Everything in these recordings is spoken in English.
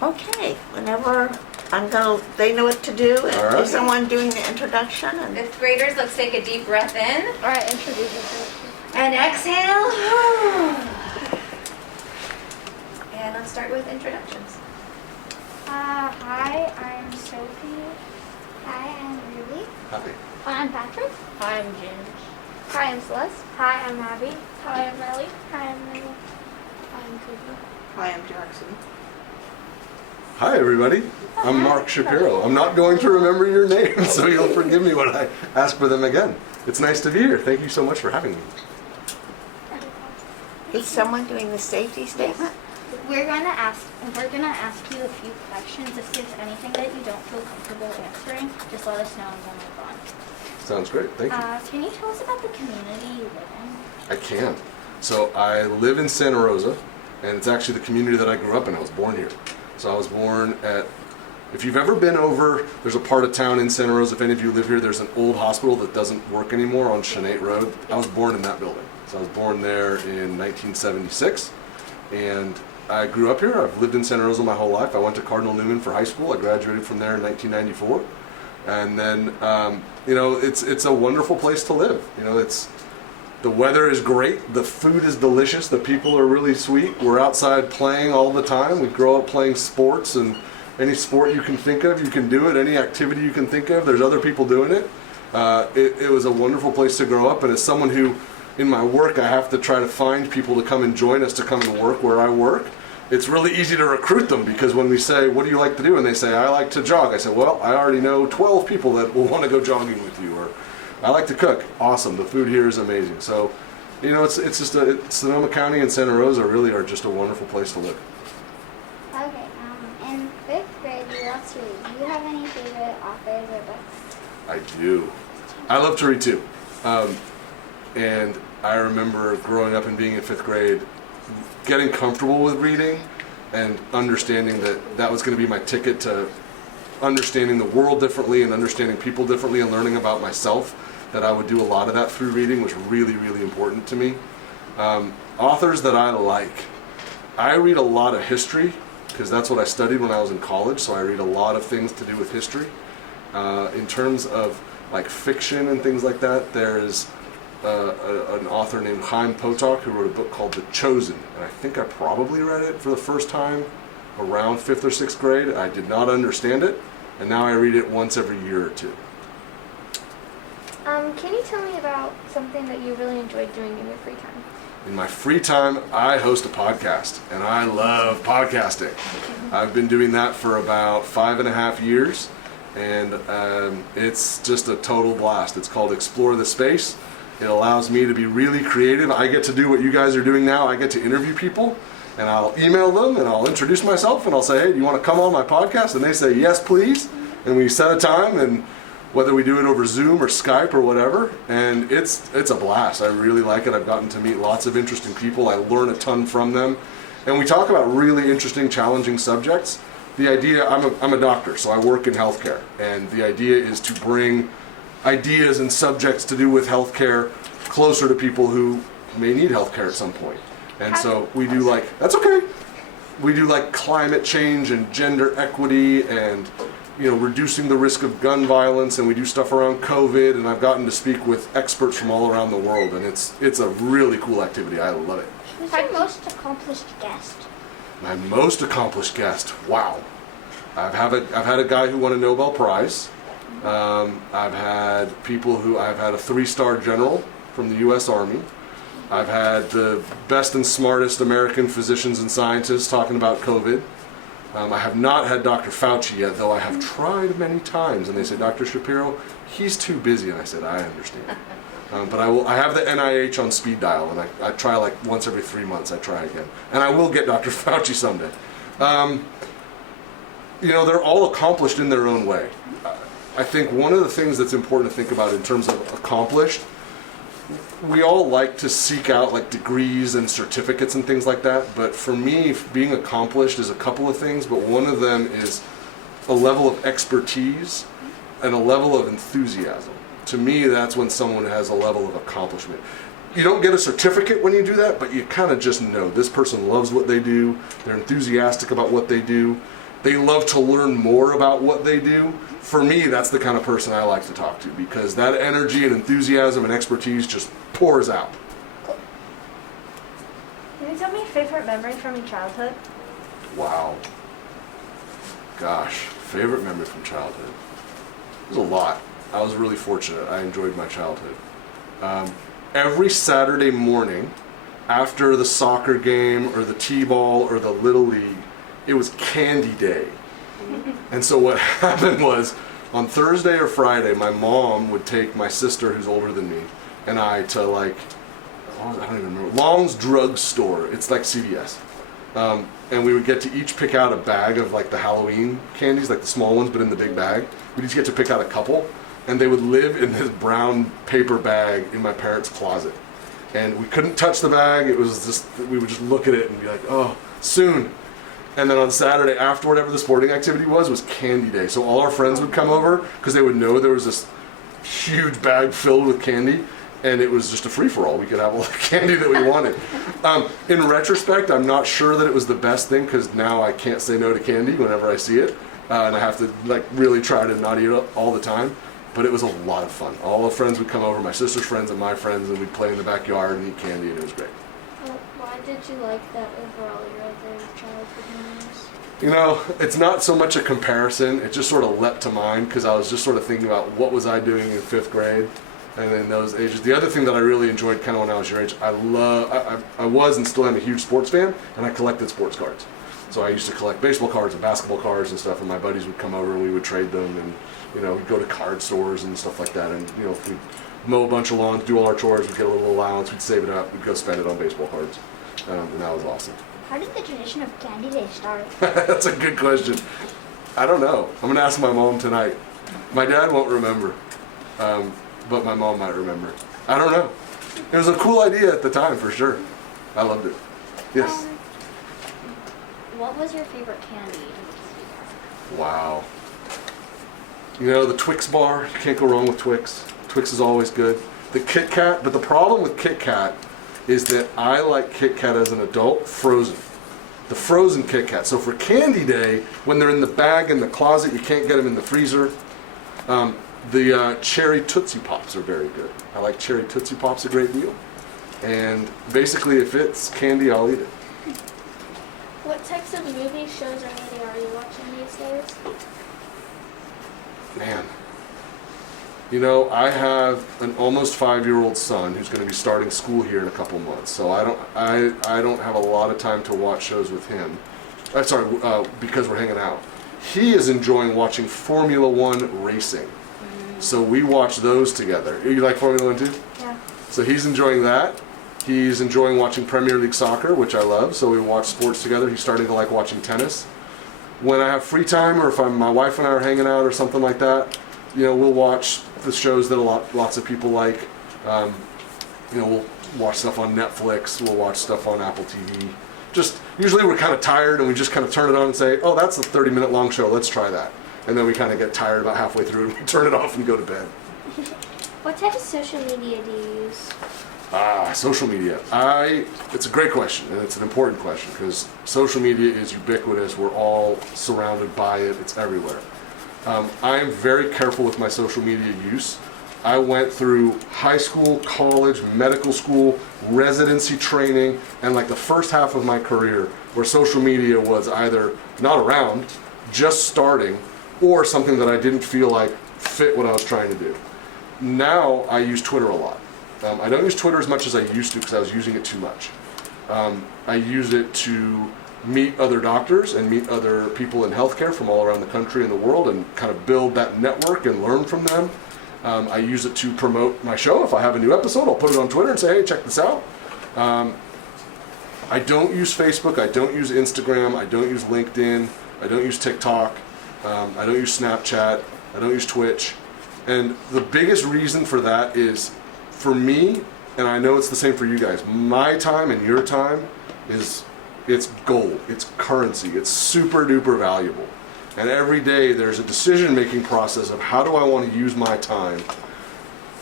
Okay, whenever they know what to do. All right. Is someone doing the introduction? And Fifth graders, let's take a deep breath in. All right, introduce yourself. And exhale. And let's start with introductions. Hi, I'm Sophie. Hi, I'm Ruby. Hi. Hi, I'm Patrick. Hi, I'm James. Hi, I'm Celeste. Hi, I'm Abby. Hi, I'm Ellie. Hi, I'm Megan. Hi, I'm Cooper. hi, I'm Jackson. Hi, everybody. I'm Mark Shapiro. I'm not going to remember your name, so you'll forgive me when I ask for them again. It's nice to be here. Thank you so much for having me. Is someone doing the safety statement? We're gonna ask you a few questions. If there's anything that you don't feel comfortable answering, just let us know and we'll move on. Sounds great. Thank you. Can you tell us about the community you live in? I can. So I live in Santa Rosa, and it's actually the community that I grew up in. I was born here. So I was born at, if you've ever been over, there's a part of town in Santa Rosa, if any of you live here, there's an old hospital that doesn't work anymore on Chenate Road. I was born in that building. So I was born there in 1976, and I grew up here. I've lived in Santa Rosa my whole life. I went to Cardinal Newman for high school. I graduated from there in 1994. And then, it's a wonderful place to live. The weather is great. The food is delicious. The people are really sweet. We're outside playing all the time. We grow up playing sports, and any sport you can think of, you can do it. Any activity you can think of, there's other people doing it. It was a wonderful place to grow up. And as someone who, in my work, I have to try to find people to come and join us to come and work where I work. It's really easy to recruit them, because when we say, what do you like to do? And they say, I like to jog. I say, well, I already know 12 people that will want to go jogging with you. Or I like to cook. Awesome. The food here is amazing. So, Sonoma County and Santa Rosa really are just a wonderful place to live. Okay, in 5th grade you love to read. Do you have any favorite authors or books? I do. I love to read too. And I remember growing up and being in 5th grade, getting comfortable with reading and understanding that was going to be my ticket to understanding the world differently and understanding people differently and learning about myself. That I would do a lot of that through reading was really, really important to me. Authors that I like. I read a lot of history, because that's what I studied when I was in college, so I read a lot of things to do with history. In terms of like fiction and things like that, there's an author named Chaim Potok who wrote a book called The Chosen, and I think I probably read it for the first time around 5th or 6th grade. I did not understand it, and now I read it once every year or two. Can you tell me about something that you really enjoyed doing in your free time? In my free time, I host a podcast, and I love podcasting. I've been doing that for about 5.5 years, and it's just a total blast. It's called Explore the Space. It allows me to be really creative. I get to do what you guys are doing now. I get to interview people, and I'll email them, and I'll introduce myself, and I'll say, hey, do you want to come on my podcast? And they say, yes, please. And we set a time, and whether we do it over Zoom or Skype or whatever, and it's a blast. I really like it. I've gotten to meet lots of interesting people. I learn a ton from them, and we talk about really interesting, challenging subjects. The idea, I'm a doctor, so I work in healthcare, and the idea is to bring ideas and subjects to do with healthcare closer to people who may need healthcare at some point. And so we do that's okay. We do climate change and gender equity and reducing the risk of gun violence, and we do stuff around COVID, and I've gotten to speak with experts from all around the world, and it's a really cool activity. I love it. Who's your most accomplished guest? My most accomplished guest, wow. I've had a guy who won a Nobel Prize. I've had I've had a 3-star general from the U.S. Army. I've had the best and smartest American physicians and scientists talking about COVID. I have not had Dr. Fauci yet, though I have tried many times, and they say, Dr. Shapiro, he's too busy, and I said, I understand. But I have the NIH on speed dial, and I try once every 3 months, I try again. And I will get Dr. Fauci someday. They're all accomplished in their own way. I think one of the things that's important to think about in terms of accomplished, we all like to seek out degrees and certificates and things like that, but for me, being accomplished is a couple of things, but one of them is a level of expertise and a level of enthusiasm. To me, that's when someone has a level of accomplishment. You don't get a certificate when you do that, but you kind of just know this person loves what they do, they're enthusiastic about what they do, they love to learn more about what they do. For me, that's the kind of person I like to talk to because that energy and enthusiasm and expertise just pours out. Can you tell me a favorite memory from your childhood? Wow. Gosh, favorite memory from childhood. There's a lot. I was really fortunate. I enjoyed my childhood. Every Saturday morning, after the soccer game or the t-ball or the Little League, it was candy day. And so what happened was, on Thursday or Friday, my mom would take my sister, who's older than me, and I to like, I don't even remember, Long's Drug Store. It's like CVS. And we would get to each pick out a bag of like the Halloween candies, like the small ones, but in the big bag. We'd each get to pick out a couple, and they would live in this brown paper bag in my parents' closet. And we couldn't touch the bag. It was just, we would just look at it and be like, oh, soon. And then on Saturday, after whatever the sporting activity was candy day. So all our friends would come over because they would know there was this huge bag filled with candy. And it was just a free-for-all. We could have all the candy that we wanted. In retrospect, I'm not sure that it was the best thing because now I can't say no to candy whenever I see it. And I have to like really try to not eat it all the time. But it was a lot of fun. All the friends would come over, my sister's friends and my friends, and we'd play in the backyard and eat candy, and it was great. Why did you like that overall? You wrote their childhood memories? You know, it's not so much a comparison. It just sort of leapt to mind because I was just sort of thinking about what was I doing in 5th grade and in those ages. The other thing that I really enjoyed kind of when I was your age, I was and still am a huge sports fan, and I collected sports cards. So I used to collect baseball cards and basketball cards and stuff, and my buddies would come over and we would trade them, and you know, we'd go to card stores and stuff like that, and you know, if we'd mow a bunch of lawns, do all our chores, we'd get a little allowance, we'd save it up, we'd go spend it on baseball cards, and that was awesome. How did the tradition of Candy Day start? That's a good question. I don't know. I'm gonna ask my mom tonight. My dad won't remember, but my mom might remember. I don't know. It was a cool idea at the time, for sure. I loved it. Yes. What was your favorite candy in the candy bar? Wow. You know, the Twix bar, you can't go wrong with Twix. Twix is always good. The Kit Kat, but the problem with Kit Kat is that I like Kit Kat as an adult frozen. The frozen Kit Kat. So for candy day, when they're in the bag in the closet, you can't get them in the freezer. The cherry Tootsie Pops are very good. I like cherry Tootsie Pops a great deal. And basically, if it's candy, I'll eat it. What types of movies, shows, or media are you watching these days? Man. You know, I have an almost 5-year-old son who's going to be starting school here in a couple months. So I don't have a lot of time to watch shows with him. Because we're hanging out. He is enjoying watching Formula One racing. So we watch those together. You like Formula One too? Yeah. So he's enjoying that. He's enjoying watching Premier League soccer, which I love. So we watch sports together. He's starting to like watching tennis. When I have free time, or if my wife and I are hanging out or something like that, you know, we'll watch the shows that lots of people like. You know, we'll watch stuff on Netflix. We'll watch stuff on Apple TV. Just usually we're kind of tired and we just kind of turn it on and say, "Oh, that's a 30-minute long show. Let's try that." And then we kind of get tired about halfway through and we turn it off and go to bed. What type of social media do you use? Social media. It's a great question, and it's an important question because social media is ubiquitous. We're all surrounded by it. It's everywhere. I am very careful with my social media use. I went through high school, college, medical school, residency training, and like the first half of my career where social media was either not around, just starting, or something that I didn't feel like fit what I was trying to do. Now I use Twitter a lot. I don't use Twitter as much as I used to because I was using it too much. I use it to meet other doctors and meet other people in healthcare from all around the country and the world and kind of build that network and learn from them. I use it to promote my show. If I have a new episode, I'll put it on Twitter and say, "Hey, check this out." I don't use Facebook. I don't use Instagram. I don't use LinkedIn. I don't use TikTok. I don't use Snapchat. I don't use Twitch. And the biggest reason for that is, for me, and I know it's the same for you guys, my time and your time it's gold, it's currency, it's super duper valuable. And every day there's a decision-making process of how do I want to use my time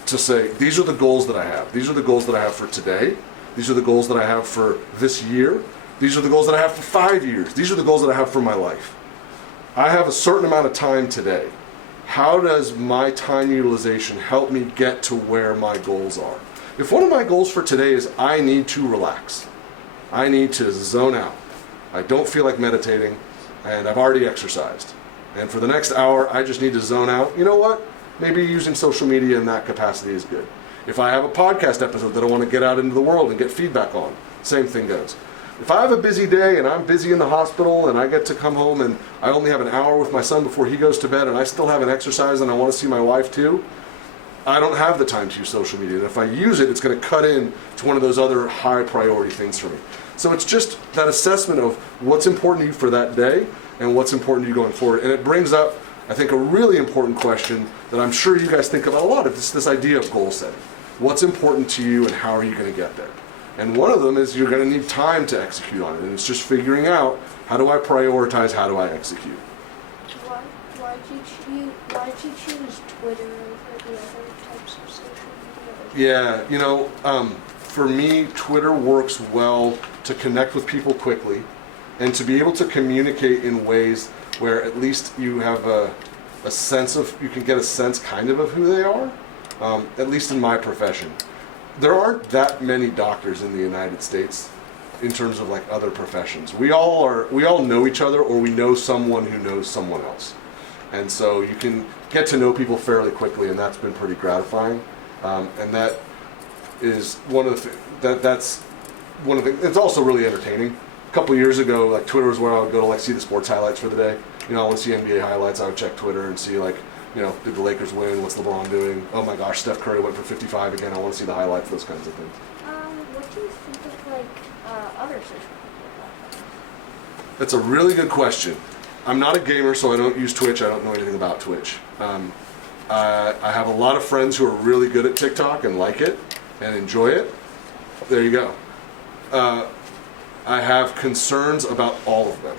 to say, these are the goals that I have. These are the goals that I have for today. These are the goals that I have for this year. These are the goals that I have for 5 years. These are the goals that I have for my life. I have a certain amount of time today. How does my time utilization help me get to where my goals are? If one of my goals for today is I need to relax, I need to zone out, I don't feel like meditating, and I've already exercised, and for the next hour I just need to zone out, you know what? Maybe using social media in that capacity is good. If I have a podcast episode that I want to get out into the world and get feedback on, same thing goes. If I have a busy day and I'm busy in the hospital and I get to come home and I only have an hour with my son before he goes to bed and I still haven't exercised and I want to see my wife too, I don't have the time to use social media. And if I use it, it's going to cut in to one of those other high priority things for me. So it's just that assessment of what's important to you for that day and what's important to you going forward. And it brings up, I think, a really important question that I'm sure you guys think about a lot. It's this idea of goal setting. What's important to you and how are you going to get there? And one of them is you're going to need time to execute on it. And it's just figuring out, how do I prioritize, how do I execute? Why'd you choose Twitter over the other types of social media? Yeah, you know, for me, Twitter works well to connect with people quickly and to be able to communicate in ways where at least you have a sense of, you can get a sense kind of who they are, at least in my profession. There aren't that many doctors in the United States in terms of like other professions. We all know each other, or we know someone who knows someone else. And so you can get to know people fairly quickly, and that's been pretty gratifying. And that is one of the that's one of the. It's also really entertaining. A couple of years ago, like Twitter was where I would go to like see the sports highlights for the day. You know, I want to see NBA highlights. I would check Twitter and see like, you know, did the Lakers win? What's LeBron doing? Oh my gosh, Steph Curry went for 55 again. I want to see the highlights. Those kinds of things. What do you think of like other social media platforms? That's a really good question. I'm not a gamer, so I don't use Twitch. I don't know anything about Twitch. I have a lot of friends who are really good at TikTok and like it and enjoy it. There you go. I have concerns about all of them.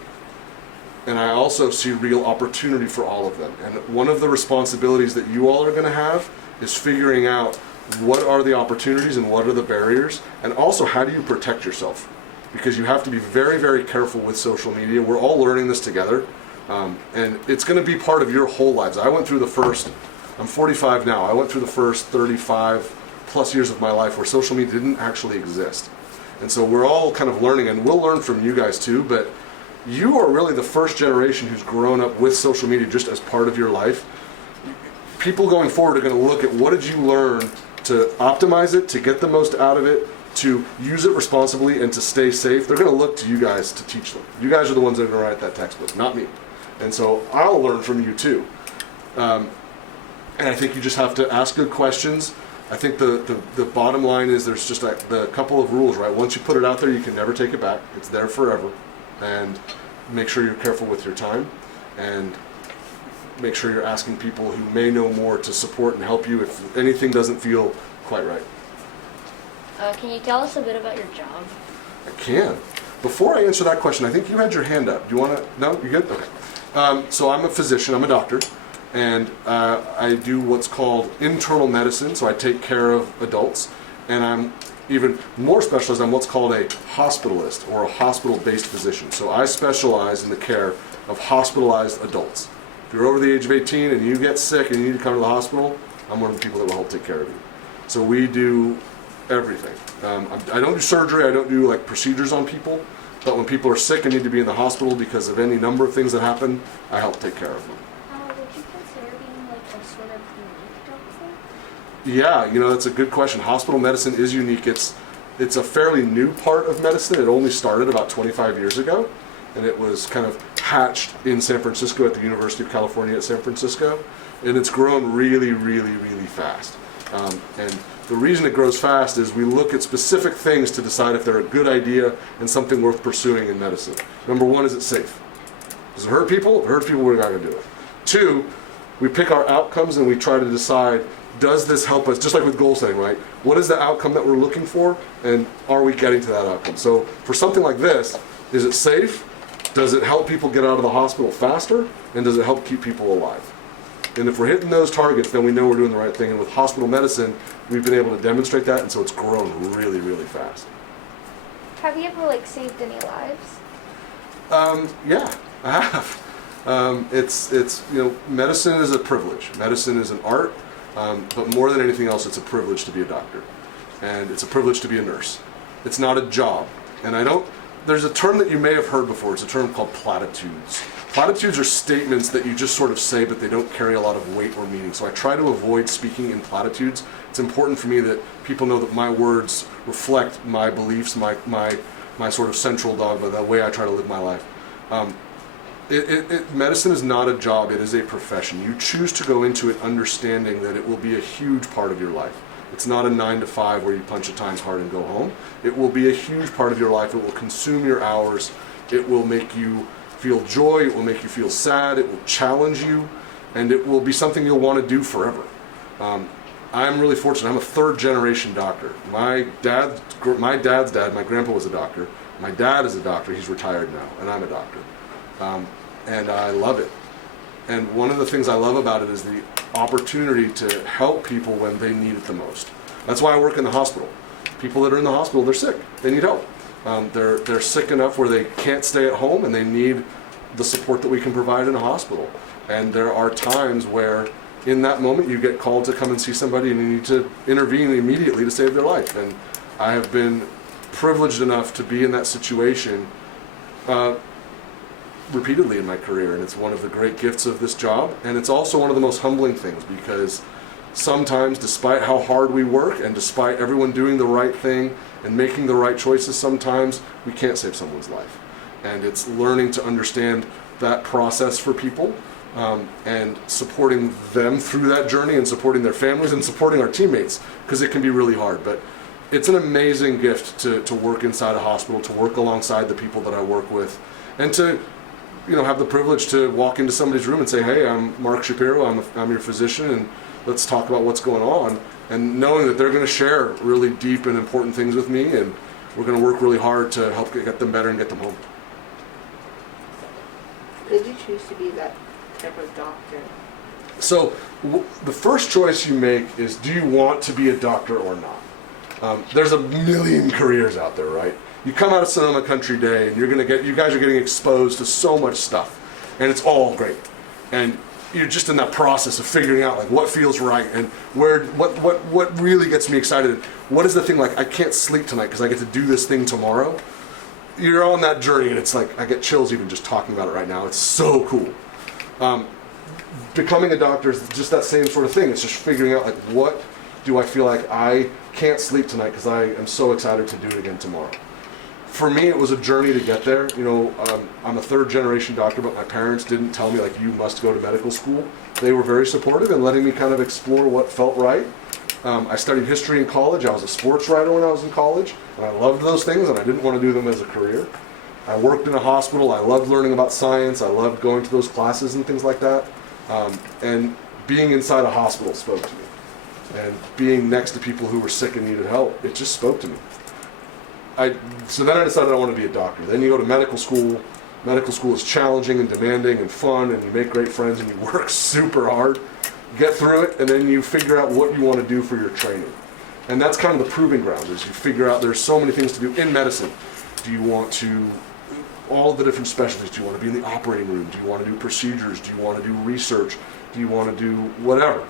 And I also see real opportunity for all of them. And one of the responsibilities that you all are going to have is figuring out what are the opportunities and what are the barriers, and also how do you protect yourself? Because you have to be very, very careful with social media. We're all learning this together, and it's going to be part of your whole lives. I went through the first, I'm 45 now, I went through the first 35 plus years of my life where social media didn't actually exist. And so we're all kind of learning, and we'll learn from you guys too, but you are really the first generation who's grown up with social media just as part of your life. People going forward are going to look at what did you learn to optimize it, to get the most out of it, to use it responsibly, and to stay safe. They're going to look to you guys to teach them. You guys are the ones that are going to write that textbook, not me. And so I'll learn from you too. And I think you just have to ask good questions. I think the bottom line is there's just the couple of rules, right? Once you put it out there, you can never take it back. It's there forever. And make sure you're careful with your time, and make sure you're asking people who may know more to support and help you if anything doesn't feel quite right. Can you tell us a bit about your job? I can. Before I answer that question, I think you had your hand up. Do you want to? No? You good? Okay. So I'm a physician. I'm a doctor. And I do what's called internal medicine. So I take care of adults. And I'm even more specialized on what's called a hospitalist, or a hospital-based physician. So I specialize in the care of hospitalized adults. If you're over the age of 18 and you get sick and you need to come to the hospital, I'm one of the people that will help take care of you. So we do everything. I don't do surgery, I don't do like procedures on people, but when people are sick and need to be in the hospital because of any number of things that happen, I help take care of them. Would you consider being like a sort of unique doctor? Yeah, you know, that's a good question. Hospital medicine is unique. It's a fairly new part of medicine. It only started about 25 years ago, and it was kind of hatched in San Francisco at the University of California at San Francisco, and it's grown really, really, really fast. And the reason it grows fast is we look at specific things to decide if they're a good idea and something worth pursuing in medicine. Number one, is it safe? Does it hurt people? If it hurts people, we're not going to do it. Two, we pick our outcomes and we try to decide, does this help us, just like with goal setting, right? What is the outcome that we're looking for, and are we getting to that outcome? So for something like this, is it safe? Does it help people get out of the hospital faster? And does it help keep people alive? And if we're hitting those targets, then we know we're doing the right thing. And with hospital medicine, we've been able to demonstrate that, and so it's grown really, really fast. Have you ever like saved any lives? Yeah, I have. It's medicine is a privilege. Medicine is an art, but more than anything else, it's a privilege to be a doctor, and it's a privilege to be a nurse. It's not a job, and there's a term that you may have heard before. It's a term called platitudes. Platitudes are statements that you just sort of say, but they don't carry a lot of weight or meaning. So I try to avoid speaking in platitudes. It's important for me that people know that my words reflect my beliefs, my sort of central dogma, the way I try to live my life. Medicine is not a job, it is a profession. You choose to go into it understanding that it will be a huge part of your life. It's not a 9 to 5 where you punch a time card and go home. It will be a huge part of your life. It will consume your hours. It will make you feel joy. It will make you feel sad. It will challenge you. And it will be something you'll want to do forever. I'm really fortunate. I'm a 3rd generation doctor. My dad's dad, my grandpa was a doctor. My dad is a doctor. He's retired now, and I'm a doctor. And I love it. And one of the things I love about it is the opportunity to help people when they need it the most. That's why I work in the hospital. People that are in the hospital, they're sick. They need help. They're sick enough where they can't stay at home, and they need the support that we can provide in a hospital. And there are times where in that moment you get called to come and see somebody and you need to intervene immediately to save their life. And I have been privileged enough to be in that situation repeatedly in my career, and it's one of the great gifts of this job, and it's also one of the most humbling things, because sometimes, despite how hard we work and despite everyone doing the right thing and making the right choices, sometimes we can't save someone's life. And it's learning to understand that process for people, and supporting them through that journey, and supporting their families, and supporting our teammates, because it can be really hard. But it's an amazing gift to work inside a hospital, to work alongside the people that I work with, and to have the privilege to walk into somebody's room and say, hey, I'm Mark Shapiro, I'm your physician, and let's talk about what's going on. And knowing that they're going to share really deep and important things with me, and we're going to work really hard to help get them better and get them home. Did you choose to be that type of doctor? So the first choice you make is, do you want to be a doctor or not? There's a million careers out there, right? You come out of Sonoma Country Day, and you guys are getting exposed to so much stuff, and it's all great. And you're just in that process of figuring out like what feels right and what really gets me excited. What is the thing, like I can't sleep tonight because I get to do this thing tomorrow. You're on that journey, and it's like I get chills even just talking about it right now. It's so cool. Becoming a doctor is just that same sort of thing. It's just figuring out like, what do I feel like I can't sleep tonight because I am so excited to do it again tomorrow. For me, it was a journey to get there. I'm a 3rd generation doctor, but my parents didn't tell me like, you must go to medical school. They were very supportive and letting me kind of explore what felt right. I studied history in college. I was a sports writer when I was in college, and I loved those things, and I didn't want to do them as a career. I worked in a hospital. I loved learning about science. I loved going to those classes and things like that. And being inside a hospital spoke to me. And being next to people who were sick and needed help, it just spoke to me. So then I decided I wanted to be a doctor. Then you go to medical school. Medical school is challenging and demanding and fun, and you make great friends and you work super hard. Get through it, and then you figure out what you want to do for your training. And that's kind of the proving ground, is you figure out there's so many things to do in medicine. Do you want to, all of the different specialties, do you want to be in the operating room? Do you want to do procedures? Do you want to do research? Do you want to do whatever?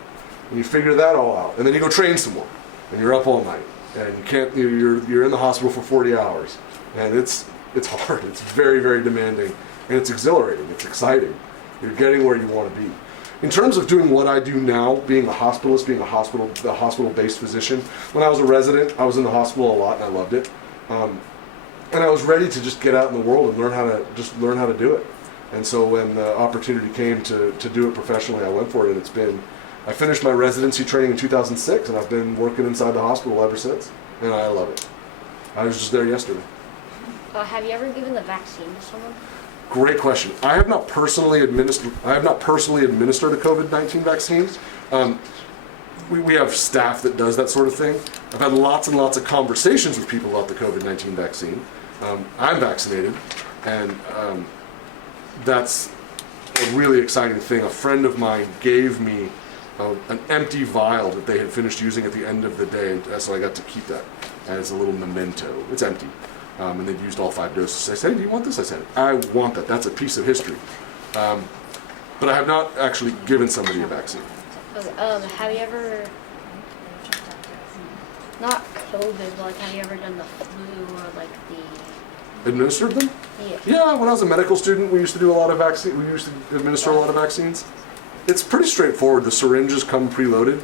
And you figure that all out. And then you go train some more, and you're up all night. And you can't, you're in the hospital for 40 hours. And it's hard, it's very, very demanding, and it's exhilarating, it's exciting. You're getting where you want to be. In terms of doing what I do now, being a hospitalist, being a hospital-based physician, when I was a resident, I was in the hospital a lot and I loved it. And I was ready to just get out in the world and learn how to do it. And so when the opportunity came to do it professionally, I went for it, and I finished my residency training in 2006, and I've been working inside the hospital ever since, and I love it. I was just there yesterday. Have you ever given the vaccine to someone? Great question. I have not personally administered a COVID-19 vaccine. We have staff that does that sort of thing. I've had lots and lots of conversations with people about the COVID-19 vaccine. I'm vaccinated, and that's a really exciting thing. A friend of mine gave me an empty vial that they had finished using at the end of the day, so I got to keep that as a little memento. It's empty. And they'd used all 5 doses. I said, hey, do you want this? I said, I want that. That's a piece of history. but I have not actually given somebody a vaccine. Okay, have you ever, not COVID, but like, have you ever done the flu or like the, Administered them? yeah. Yeah, when I was a medical student, we used to do a lot of vaccine. We used to administer a lot of vaccines. It's pretty straightforward. The syringes come preloaded.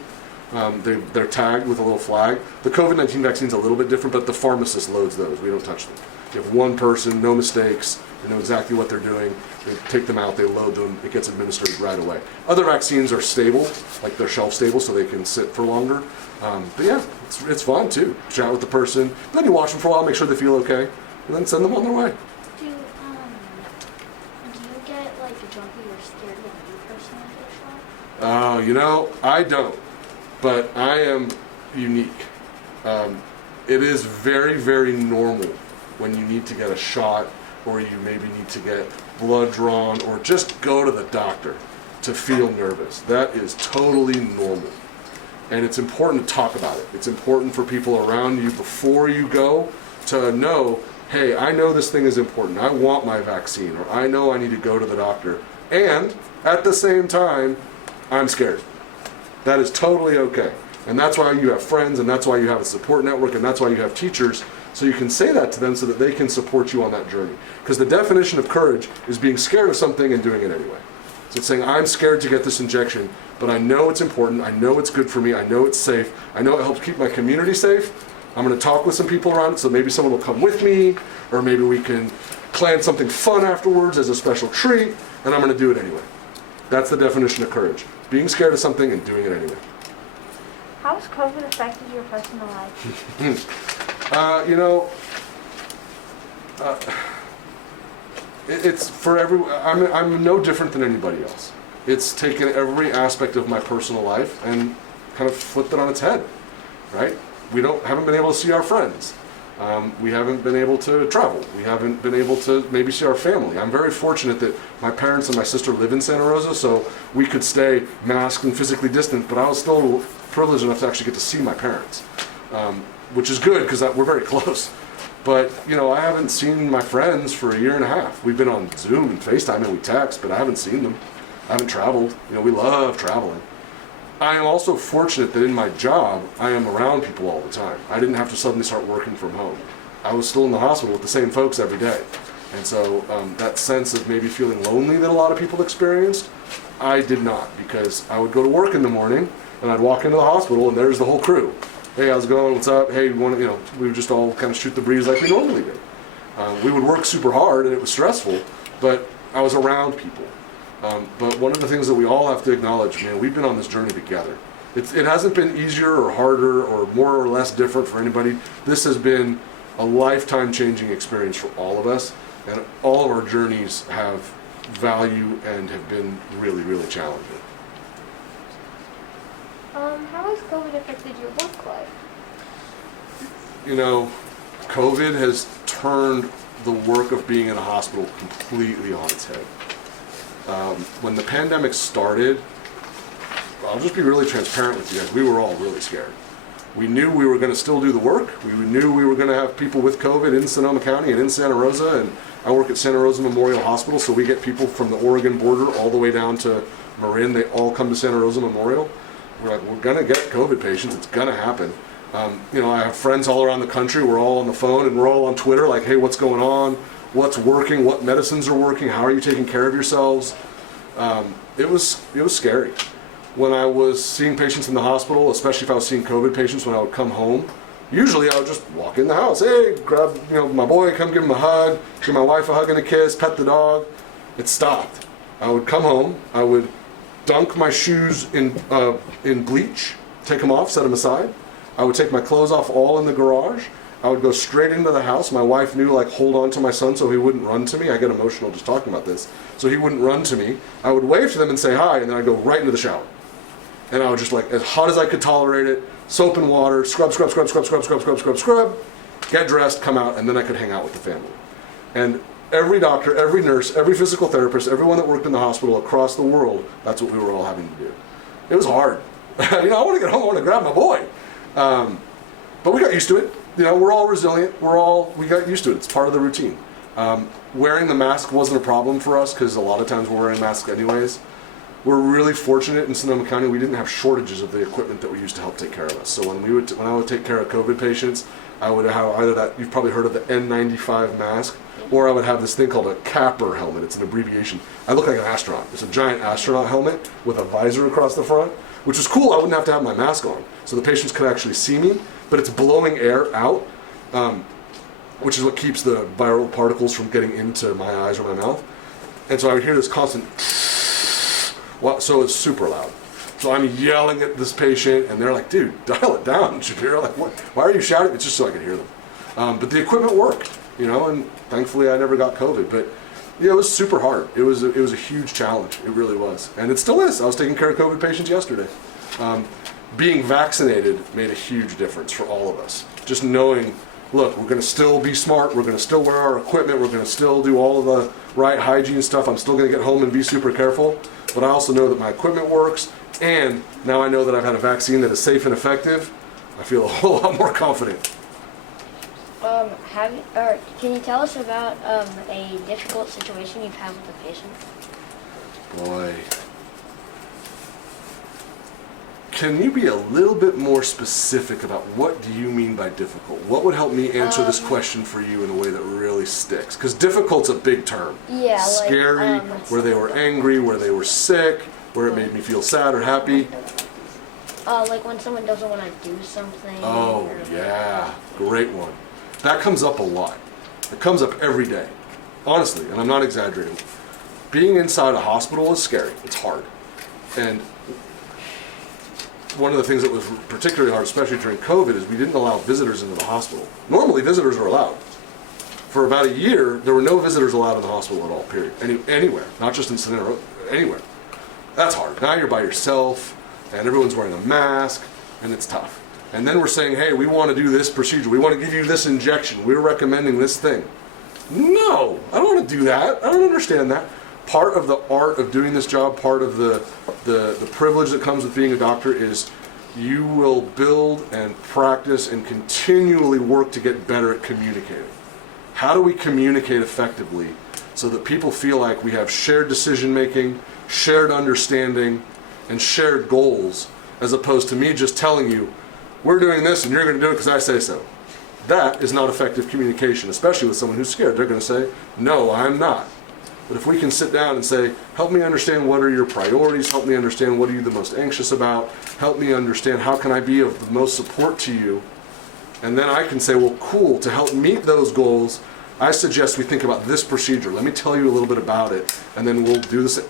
They're tagged with a little flag. The COVID-19 vaccine's a little bit different, but the pharmacist loads those. We don't touch them. You have one person, no mistakes. They know exactly what they're doing. They take them out, they load them. It gets administered right away. Other vaccines are stable, like they're shelf stable, so they can sit for longer. But yeah, it's fun too. Chat with the person. Then you watch them for a while, make sure they feel okay, and then send them on their way. Do you get like jumpy or scared when you personally get shot? You know, I don't, but I am unique. It is very, very normal when you need to get a shot or you maybe need to get blood drawn or just go to the doctor to feel nervous. That is totally normal. And it's important to talk about it. It's important for people around you before you go to know, hey, I know this thing is important. I want my vaccine, or I know I need to go to the doctor. And at the same time, I'm scared. That is totally okay. And that's why you have friends, and that's why you have a support network, and that's why you have teachers, so you can say that to them so that they can support you on that journey. Because the definition of courage is being scared of something and doing it anyway. So it's saying, I'm scared to get this injection, but I know it's important, I know it's good for me, I know it's safe, I know it helps keep my community safe. I'm going to talk with some people around it, so maybe someone will come with me, or maybe we can plan something fun afterwards as a special treat, and I'm going to do it anyway. That's the definition of courage. Being scared of something and doing it anyway. How has COVID affected your personal life? You know, it's for everyone. I'm no different than anybody else. It's taken every aspect of my personal life and kind of flipped it on its head, right? We haven't been able to see our friends. We haven't been able to travel. We haven't been able to maybe see our family. I'm very fortunate that my parents and my sister live in Santa Rosa, so we could stay masked and physically distant, but I was still privileged enough to actually get to see my parents, which is good because we're very close. But, you know, I haven't seen my friends for a year and a half. We've been on Zoom and FaceTime and we text, but I haven't seen them. I haven't traveled. You know, we love traveling. I am also fortunate that in my job, I am around people all the time. I didn't have to suddenly start working from home. I was still in the hospital with the same folks every day. And so that sense of maybe feeling lonely that a lot of people experienced, I did not, because I would go to work in the morning and I'd walk into the hospital and there's the whole crew. Hey, how's it going? What's up? Hey, we would just all kind of shoot the breeze like we normally do. We would work super hard and it was stressful, but I was around people. But one of the things that we all have to acknowledge, man, we've been on this journey together. It hasn't been easier or harder or more or less different for anybody. This has been a lifetime-changing experience for all of us, and all of our journeys have value and have been really, really challenging. How has COVID affected your work life? You know, COVID has turned the work of being in a hospital completely on its head. When the pandemic started, I'll just be really transparent with you guys, we were all really scared. We knew we were going to still do the work. We knew we were going to have people with COVID in Sonoma County and in Santa Rosa, and I work at Santa Rosa Memorial Hospital, so we get people from the Oregon border all the way down to Marin. They all come to Santa Rosa Memorial. We're like, we're going to get COVID patients. It's going to happen. You know, I have friends all around the country. We're all on the phone and we're all on Twitter like, hey, what's going on? What's working? What medicines are working? How are you taking care of yourselves? It was scary. When I was seeing patients in the hospital, especially if I was seeing COVID patients, when I would come home, usually I would just walk in the house. Hey, grab my boy, come give him a hug, give my wife a hug and a kiss, pet the dog. It stopped. I would come home. I would dunk my shoes in bleach, take them off, set them aside. I would take my clothes off all in the garage. I would go straight into the house. My wife knew, like, hold on to my son so he wouldn't run to me. I get emotional just talking about this. So he wouldn't run to me. I would wave to them and say hi, and then I'd go right into the shower. And I would just, like, as hot as I could tolerate it, soap and water, scrub, get dressed, come out, and then I could hang out with the family. And every doctor, every nurse, every physical therapist, everyone that worked in the hospital across the world, that's what we were all having to do. It was hard. I want to get home, I want to grab my boy. But we got used to it. We're all resilient. We got used to it. It's part of the routine. Wearing the mask wasn't a problem for us because a lot of times we're wearing masks anyways. We're really fortunate in Sonoma County. We didn't have shortages of the equipment that we used to help take care of us. So when I would take care of COVID patients, I would have either that, you've probably heard of the N95 mask, or I would have this thing called a capper helmet. It's an abbreviation. I look like an astronaut. It's a giant astronaut helmet with a visor across the front, which is cool. I wouldn't have to have my mask on, so the patients could actually see me, but it's blowing air out, which is what keeps the viral particles from getting into my eyes or my mouth. And so I would hear this constant, so it's super loud. So I'm yelling at this patient, and they're like, dude, dial it down, Shapiro. Like, what? Why are you shouting? It's just so I could hear them. But the equipment worked, and thankfully I never got COVID. But it was super hard. It was a huge challenge. It really was. And it still is. I was taking care of COVID patients yesterday. Being vaccinated made a huge difference for all of us. Just knowing, look, we're going to still be smart. We're going to still wear our equipment. We're going to still do all of the right hygiene stuff. I'm still going to get home and be super careful. But I also know that my equipment works. And now I know that I've had a vaccine that is safe and effective. I feel a whole lot more confident. Can you tell us about a difficult situation you've had with a patient? Boy. Can you be a little bit more specific about what do you mean by difficult? What would help me answer this question for you in a way that really sticks? Because difficult's a big term. Yeah, scary, where they were angry, where they were sick, where it made me feel sad or happy. Like when someone doesn't want to do something. Oh, yeah. Great one. That comes up a lot. It comes up every day. Honestly, and I'm not exaggerating. Being inside a hospital is scary. It's hard. And one of the things that was particularly hard, especially during COVID, is we didn't allow visitors into the hospital. Normally, visitors are allowed. For about a year, there were no visitors allowed in the hospital at all, period. Anywhere. Not just in Sonoma, anywhere. That's hard. Now you're by yourself, and everyone's wearing a mask, and it's tough. And then we're saying, hey, we want to do this procedure. We want to give you this injection. We're recommending this thing. No, I don't want to do that. I don't understand that. Part of the art of doing this job, part of the privilege that comes with being a doctor is you will build and practice and continually work to get better at communicating. How do we communicate effectively so that people feel like we have shared decision making, shared understanding, and shared goals, as opposed to me just telling you, we're doing this and you're going to do it because I say so. That is not effective communication, especially with someone who's scared. They're going to say, no, I'm not. But if we can sit down and say, help me understand what are your priorities, help me understand what are you the most anxious about, help me understand how can I be of the most support to you, and then I can say, well, cool, to help meet those goals, I suggest we think about this procedure. Let me tell you a little bit about it, and then we'll do this.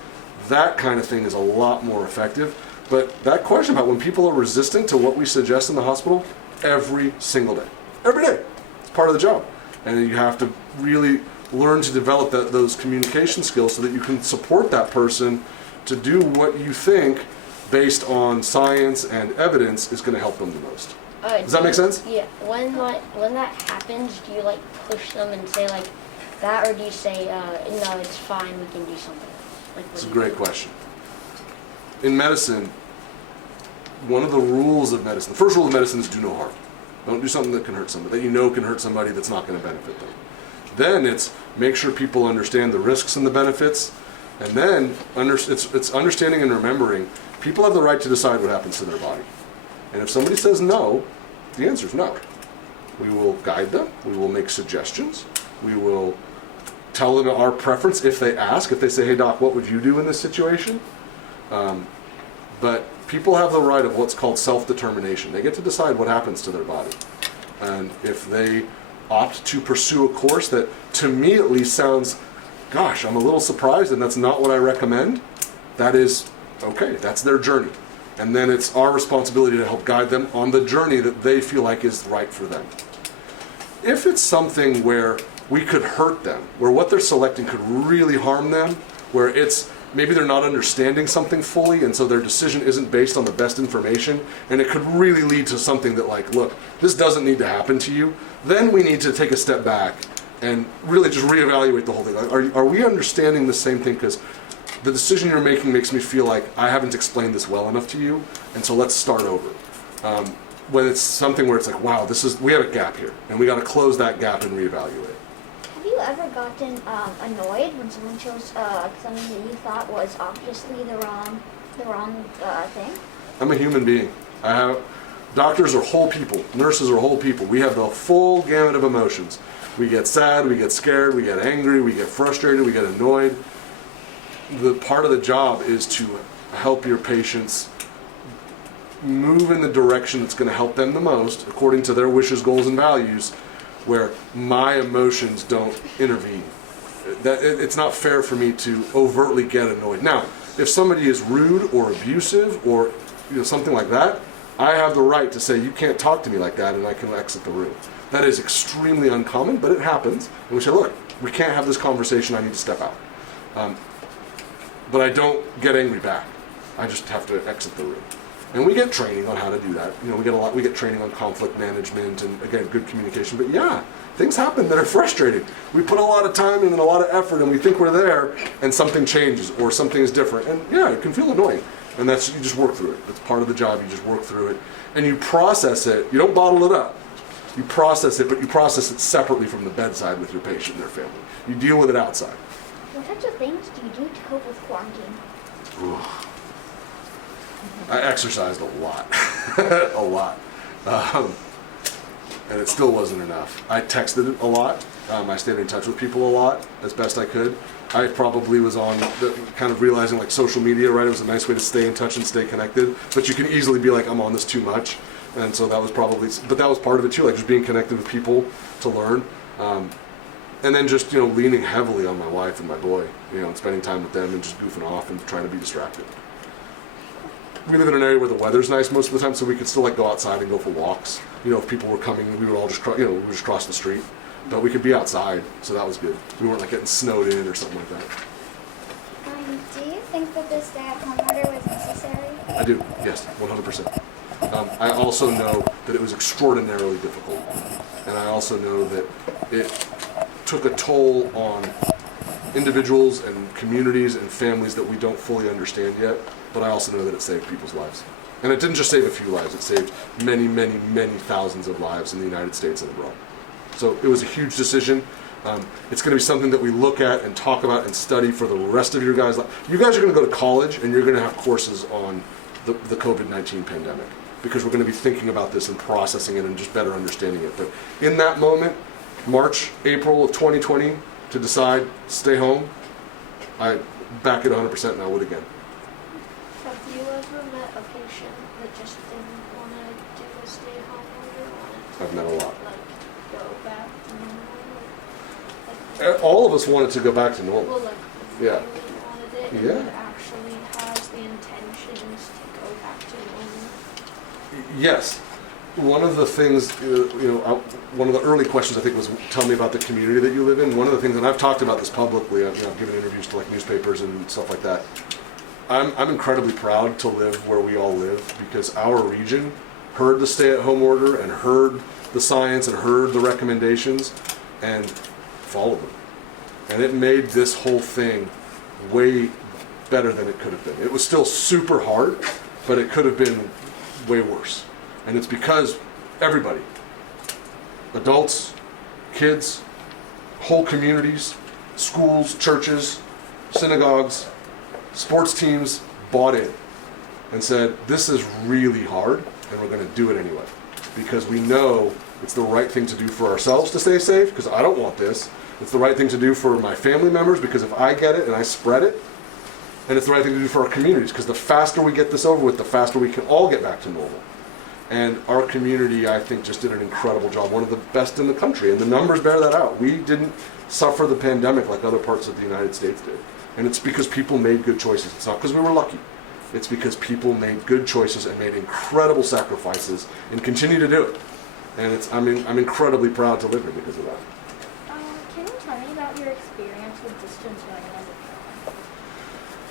That kind of thing is a lot more effective. But that question about when people are resistant to what we suggest in the hospital, every single day. Every day. It's part of the job. And you have to really learn to develop those communication skills so that you can support that person to do what you think, based on science and evidence, is going to help them the most. Does that make sense? Yeah. When that happens, do you push them and say that, or do you say no, it's fine, we can do something else? It's a great question. In medicine, one of the rules of medicine, the first rule of medicine is do no harm. Don't do something that can hurt somebody, that can hurt somebody that's not going to benefit them. Then it's make sure people understand the risks and the benefits, and then it's understanding and remembering people have the right to decide what happens to their body. And if somebody says no, the answer is no. We will guide them, we will make suggestions, we will tell them our preference if they ask, if they say, hey doc, what would you do in this situation? But people have the right of what's called self-determination. They get to decide what happens to their body. And if they opt to pursue a course that, to me at least, sounds, gosh, I'm a little surprised and that's not what I recommend, that is okay. That's their journey. And then it's our responsibility to help guide them on the journey that they feel like is right for them. If it's something where we could hurt them, where what they're selecting could really harm them, where it's maybe they're not understanding something fully, and so their decision isn't based on the best information, and it could really lead to something that look, this doesn't need to happen to you, then we need to take a step back and really just reevaluate the whole thing. Are we understanding the same thing? Because the decision you're making makes me feel like I haven't explained this well enough to you, and so let's start over. When it's something where it's wow, we have a gap here, and we got to close that gap and reevaluate. Have you ever gotten annoyed when someone chose something that you thought was obviously the wrong thing? I'm a human being. Doctors are whole people. Nurses are whole people. We have the full gamut of emotions. We get sad, we get scared, we get angry, we get frustrated, we get annoyed. The part of the job is to help your patients move in the direction that's going to help them the most, according to their wishes, goals, and values, where my emotions don't intervene. It's not fair for me to overtly get annoyed. Now, if somebody is rude or abusive or something like that, I have the right to say, you can't talk to me like that, and I can exit the room. That is extremely uncommon, but it happens. And we say, look, we can't have this conversation, I need to step out. But I don't get angry back. I just have to exit the room. And we get training on how to do that. We get training on conflict management and, again, good communication. But yeah, things happen that are frustrating. We put a lot of time in and a lot of effort, and we think we're there, and something changes or something is different. And yeah, it can feel annoying. And you just work through it. It's part of the job. You just work through it. And you process it. You don't bottle it up. You process it, but you process it separately from the bedside with your patient and their family. You deal with it outside. What types of things do you do to cope with quarantine? Ooh. I exercised a lot. A lot. And it still wasn't enough. I texted a lot. I stayed in touch with people a lot, as best I could. I probably was on kind of realizing like social media, right? It was a nice way to stay in touch and stay connected. But you can easily be like, I'm on this too much. And so that was but that was part of it too, like just being connected with people to learn. And then just, leaning heavily on my wife and my boy, and spending time with them and just goofing off and trying to be distracted. We live in an area where the weather's nice most of the time, so we could still like go outside and go for walks. If people were coming, we would all just, we would just cross the street. But we could be outside, so that was good. We weren't like getting snowed in or something like that. Do you think that the stay-at-home order was necessary? I do, yes, 100%. I also know that it was extraordinarily difficult. And I also know that it took a toll on individuals and communities and families that we don't fully understand yet. But I also know that it saved people's lives. And it didn't just save a few lives, it saved many, many, many thousands of lives in the United States and abroad. So it was a huge decision. It's going to be something that we look at and talk about and study for the rest of your guys' life. You guys are going to go to college and you're going to have courses on the COVID-19 pandemic, because we're going to be thinking about this and processing it and just better understanding it. But in that moment, March, April of 2020, to decide, stay home, I back it 100% and I would again. Have you ever met a patient that just didn't want to do a stay-home order on it? I've met a lot. Like, go back to normal? Like, All of us wanted to go back to normal. well, like, Yeah. really wanted it, and Yeah. that actually has the intentions to go back to normal. Yes. One of the things, one of the early questions I think was, tell me about the community that you live in. One of the things, and I've talked about this publicly, I've given interviews to like newspapers and stuff like that. I'm incredibly proud to live where we all live, because our region heard the stay-at-home order and heard the science and heard the recommendations and followed them. And it made this whole thing way better than it could have been. It was still super hard, but it could have been way worse. And it's because everybody, adults, kids, whole communities, schools, churches, synagogues, sports teams bought in and said, this is really hard and we're going to do it anyway. Because we know it's the right thing to do for ourselves to stay safe, because I don't want this. It's the right thing to do for my family members, because if I get it and I spread it, and it's the right thing to do for our communities, because the faster we get this over with, the faster we can all get back to normal. And our community, I think, just did an incredible job, one of the best in the country, and the numbers bear that out. We didn't suffer the pandemic like other parts of the United States did. And it's because people made good choices. It's not because we were lucky. It's because people made good choices and made incredible sacrifices and continue to do it. And I'm incredibly proud to live here because of that. Can you tell me about your experience with distance learning as a parent?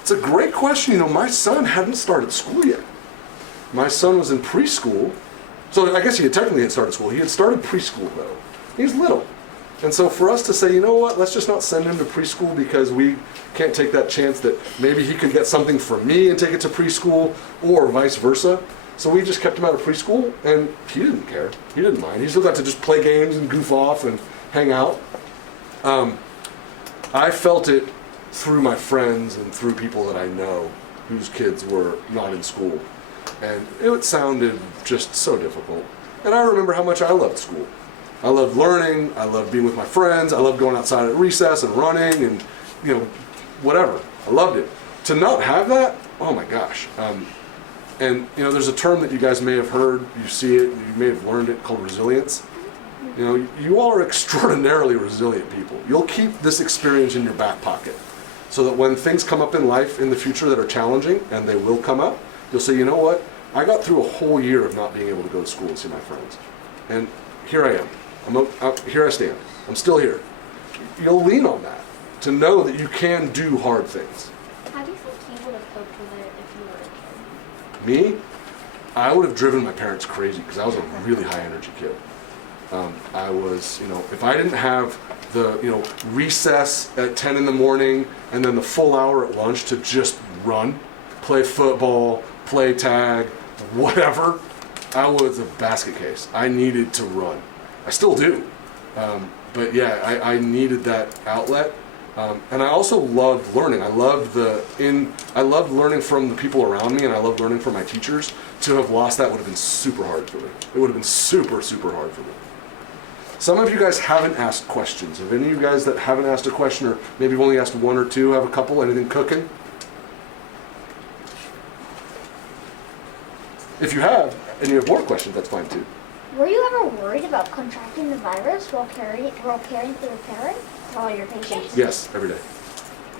It's a great question. My son hadn't started school yet. My son was in preschool. So I guess he technically had started school. He had started preschool, though. He's little. And so for us to say, you know what, let's just not send him to preschool because we can't take that chance that maybe he could get something from me and take it to preschool, or vice versa. So we just kept him out of preschool, and he didn't care. He didn't mind. He still got to just play games and goof off and hang out. I felt it through my friends and through people that I know whose kids were not in school. And it sounded just so difficult. And I remember how much I loved school. I loved learning, I loved being with my friends, I loved going outside at recess and running and, whatever. I loved it. To not have that, oh my gosh. And, there's a term that you guys may have heard, you see it, you may have learned it, called resilience. You all are extraordinarily resilient people. You'll keep this experience in your back pocket so that when things come up in life in the future that are challenging, and they will come up, you'll say, you know what? I got through a whole year of not being able to go to school and see my friends. And here I am. Here I stand. I'm still here. You'll lean on that to know that you can do hard things. How do you think you would have coped with it if you were a kid? Me, I would have driven my parents crazy because I was a really high energy kid. I was, if I didn't have the, recess at 10 in the morning and then the full hour at lunch to just run, play football, play tag, whatever, I was a basket case. I needed to run. I still do. But yeah, I needed that outlet. And I also loved learning. I loved learning from the people around me, and I loved learning from my teachers. To have lost that would have been super hard for me. It would have been super, super hard for me. Some of you guys haven't asked questions. Have any of you guys that haven't asked a question, or maybe you've only asked one or two, have a couple? Anything cooking? If you have, and you have more questions, that's fine too. Were you ever worried about contracting the virus while caring for your parents, all your patients? Yes, every day.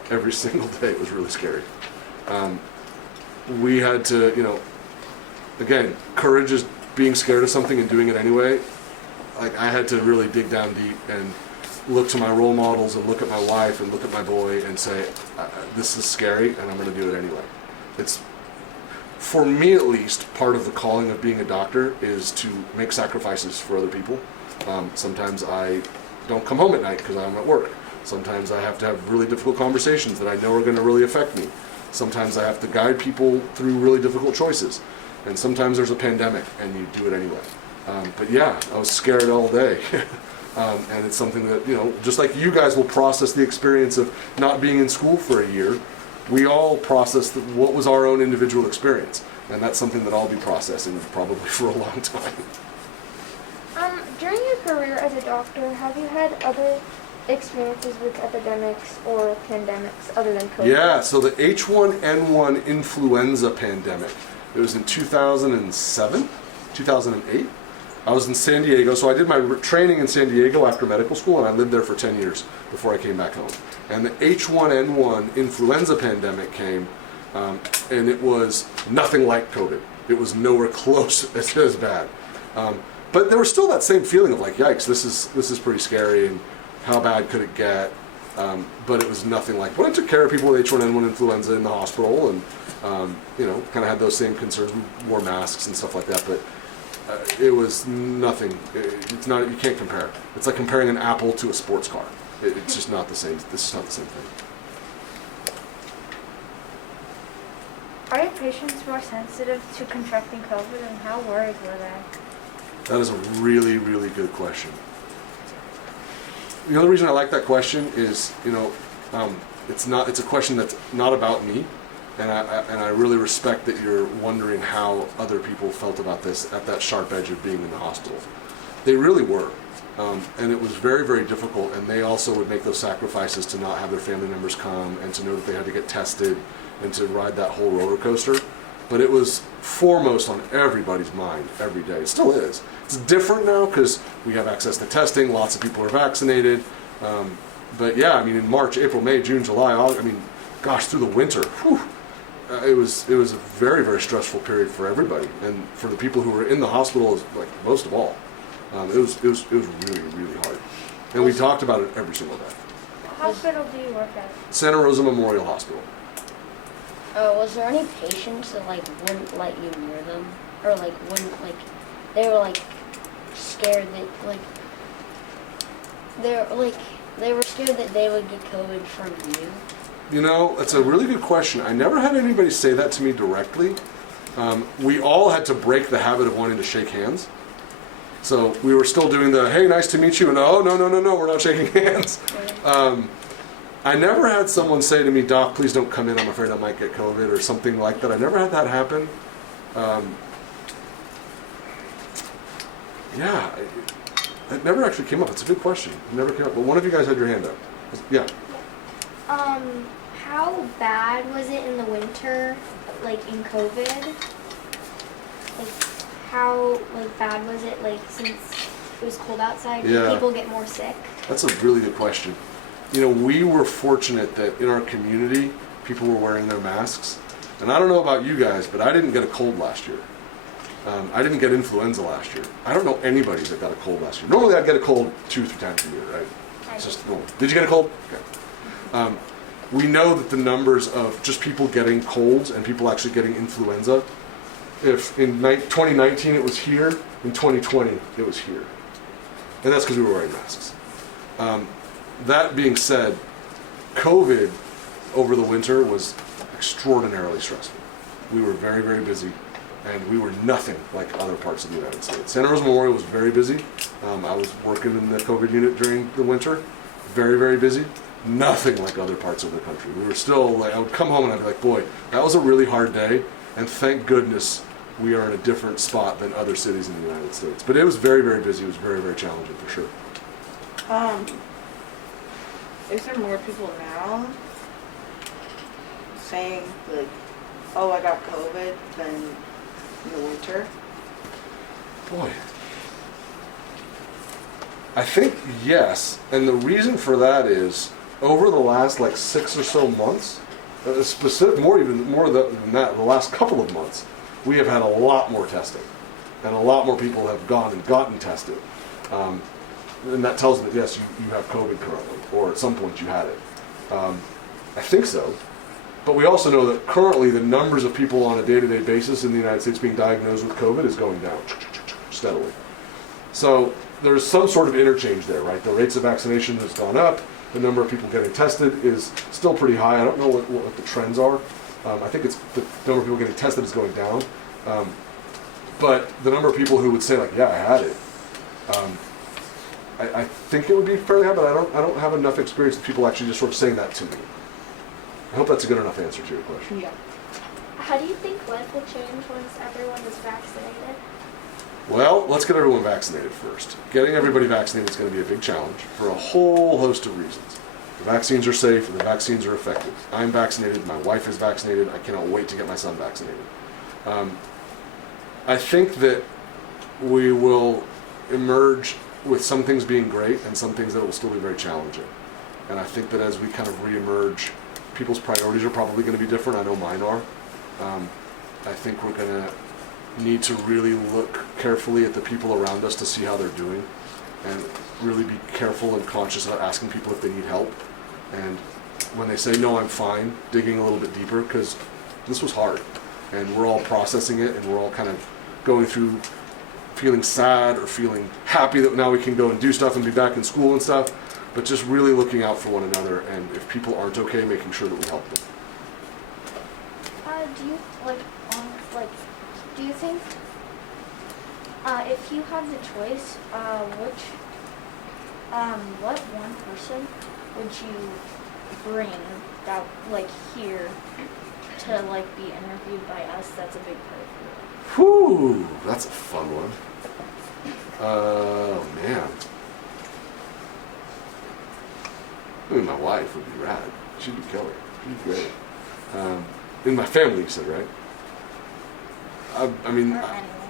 Every single day. It was really scary. We had to, again, courage is being scared of something and doing it anyway. Like, I had to really dig down deep and look to my role models and look at my wife and look at my boy and say, this is scary and I'm going to do it anyway. It's, for me at least, part of the calling of being a doctor is to make sacrifices for other people. Sometimes I don't come home at night because I'm at work. Sometimes I have to have really difficult conversations that I know are going to really affect me. Sometimes I have to guide people through really difficult choices. And sometimes there's a pandemic and you do it anyway. But yeah, I was scared all day. And it's something that, just like you guys will process the experience of not being in school for a year, we all process what was our own individual experience. And that's something that I'll be processing probably for a long time. During your career as a doctor, have you had other experiences with epidemics or pandemics other than COVID? Yeah, so the H1N1 influenza pandemic, it was in 2007, 2008. I was in San Diego, so I did my training in San Diego after medical school, and I lived there for 10 years before I came back home. And the H1N1 influenza pandemic came, and it was nothing like COVID. It was nowhere close as bad. But there was still that same feeling of like, yikes, this is pretty scary, and how bad could it get? But it was nothing like. But I took care of people with H1N1 influenza in the hospital, and kind of had those same concerns. We wore masks and stuff like that, but it was nothing. It's not. You can't compare. It's like comparing an apple to a sports car. It's just not the same. This is not the same thing. Are your patients more sensitive to contracting COVID, and how worried were they? That is a really, really good question. The only reason I like that question is, it's a question that's not about me, and I really respect that you're wondering how other people felt about this at that sharp edge of being in the hospital. They really were, and it was very, very difficult. And they also would make those sacrifices to not have their family members come, and to know that they had to get tested, and to ride that whole roller coaster. But it was foremost on everybody's mind every day. It still is. It's different now because we have access to testing. Lots of people are vaccinated. But yeah, I mean, in March, April, May, June, July, August, through the winter, it was a very, very stressful period for everybody, and for the people who were in the hospital, like most of all. It was really, really hard, and we talked about it every single day. What hospital do you work at? Santa Rosa Memorial Hospital. Was there any patients that wouldn't let you near them, or wouldn't they were scared that they were scared that they would get COVID from you? That's a really good question. I never had anybody say that to me directly. We all had to break the habit of wanting to shake hands. So we were still doing the, hey, nice to meet you, and oh, no, we're not shaking hands. I never had someone say to me, Doc, please don't come in, I'm afraid I might get COVID, or something like that. I never had that happen. Yeah, it never actually came up. It's a good question. It never came up, but one of you guys had your hand up. Yeah. How bad was it in the winter, like in COVID? Like, how bad was it, like, since it was cold outside? Yeah. Did people get more sick? That's a really good question. You know, we were fortunate that in our community, people were wearing their masks. And I don't know about you guys, but I didn't get a cold last year. I didn't get influenza last year. I don't know anybody that got a cold last year. Normally I'd get a cold 2 or 3 times a year, right? It's just normal. Did you get a cold? Okay. We know that the numbers of just people getting colds and people actually getting influenza, if in 2019 it was here, in 2020 it was here. And that's because we were wearing masks. That being said, COVID over the winter was extraordinarily stressful. We were very, very busy, and we were nothing like other parts of the United States. Santa Rosa Memorial was very busy. I was working in the COVID unit during the winter, very, very busy. Nothing like other parts of the country. We were still like, I would come home and I'd be like, boy, that was a really hard day, and thank goodness we are in a different spot than other cities in the United States. But it was very, very busy. It was very, very challenging for sure. Is there more people now saying like, oh, I got COVID than in the winter? Boy. I think yes, and the reason for that is over the last like 6 or so months, more than that, the last couple of months, we have had a lot more testing, and a lot more people have gone and gotten tested, and that tells me that yes, you have COVID currently, or at some point you had it. I think so, but we also know that currently the numbers of people on a day-to-day basis in the United States being diagnosed with COVID is going down steadily. So there's some sort of interchange there, right? The rates of vaccination has gone up. The number of people getting tested is still pretty high. I don't know what the trends are. I think it's the number of people getting tested is going down. But the number of people who would say like, yeah, I had it, I think it would be fairly high, but I don't have enough experience with people actually just sort of saying that to me. I hope that's a good enough answer to your question. Yeah. How do you think life will change once everyone is vaccinated? Well, let's get everyone vaccinated first. Getting everybody vaccinated is going to be a big challenge for a whole host of reasons. The vaccines are safe and the vaccines are effective. I'm vaccinated, my wife is vaccinated, I cannot wait to get my son vaccinated. I think that we will emerge with some things being great and some things that will still be very challenging. And I think that as we kind of re-emerge, people's priorities are probably going to be different. I know mine are. I think we're going to need to really look carefully at the people around us to see how they're doing, and really be careful and conscious about asking people if they need help. And when they say, no, I'm fine, digging a little bit deeper, because this was hard. And we're all processing it, and we're all kind of going through feeling sad or feeling happy that now we can go and do stuff and be back in school and stuff, but just really looking out for one another, and if people aren't okay, making sure that we help them. Do you think if you have the choice, what one person would you bring that here to be interviewed by us? That's a big part of you. Whew, that's a fun one. Oh man. I mean, my wife would be rad. She'd be killer. She'd be great. In my family, you said, right? I mean,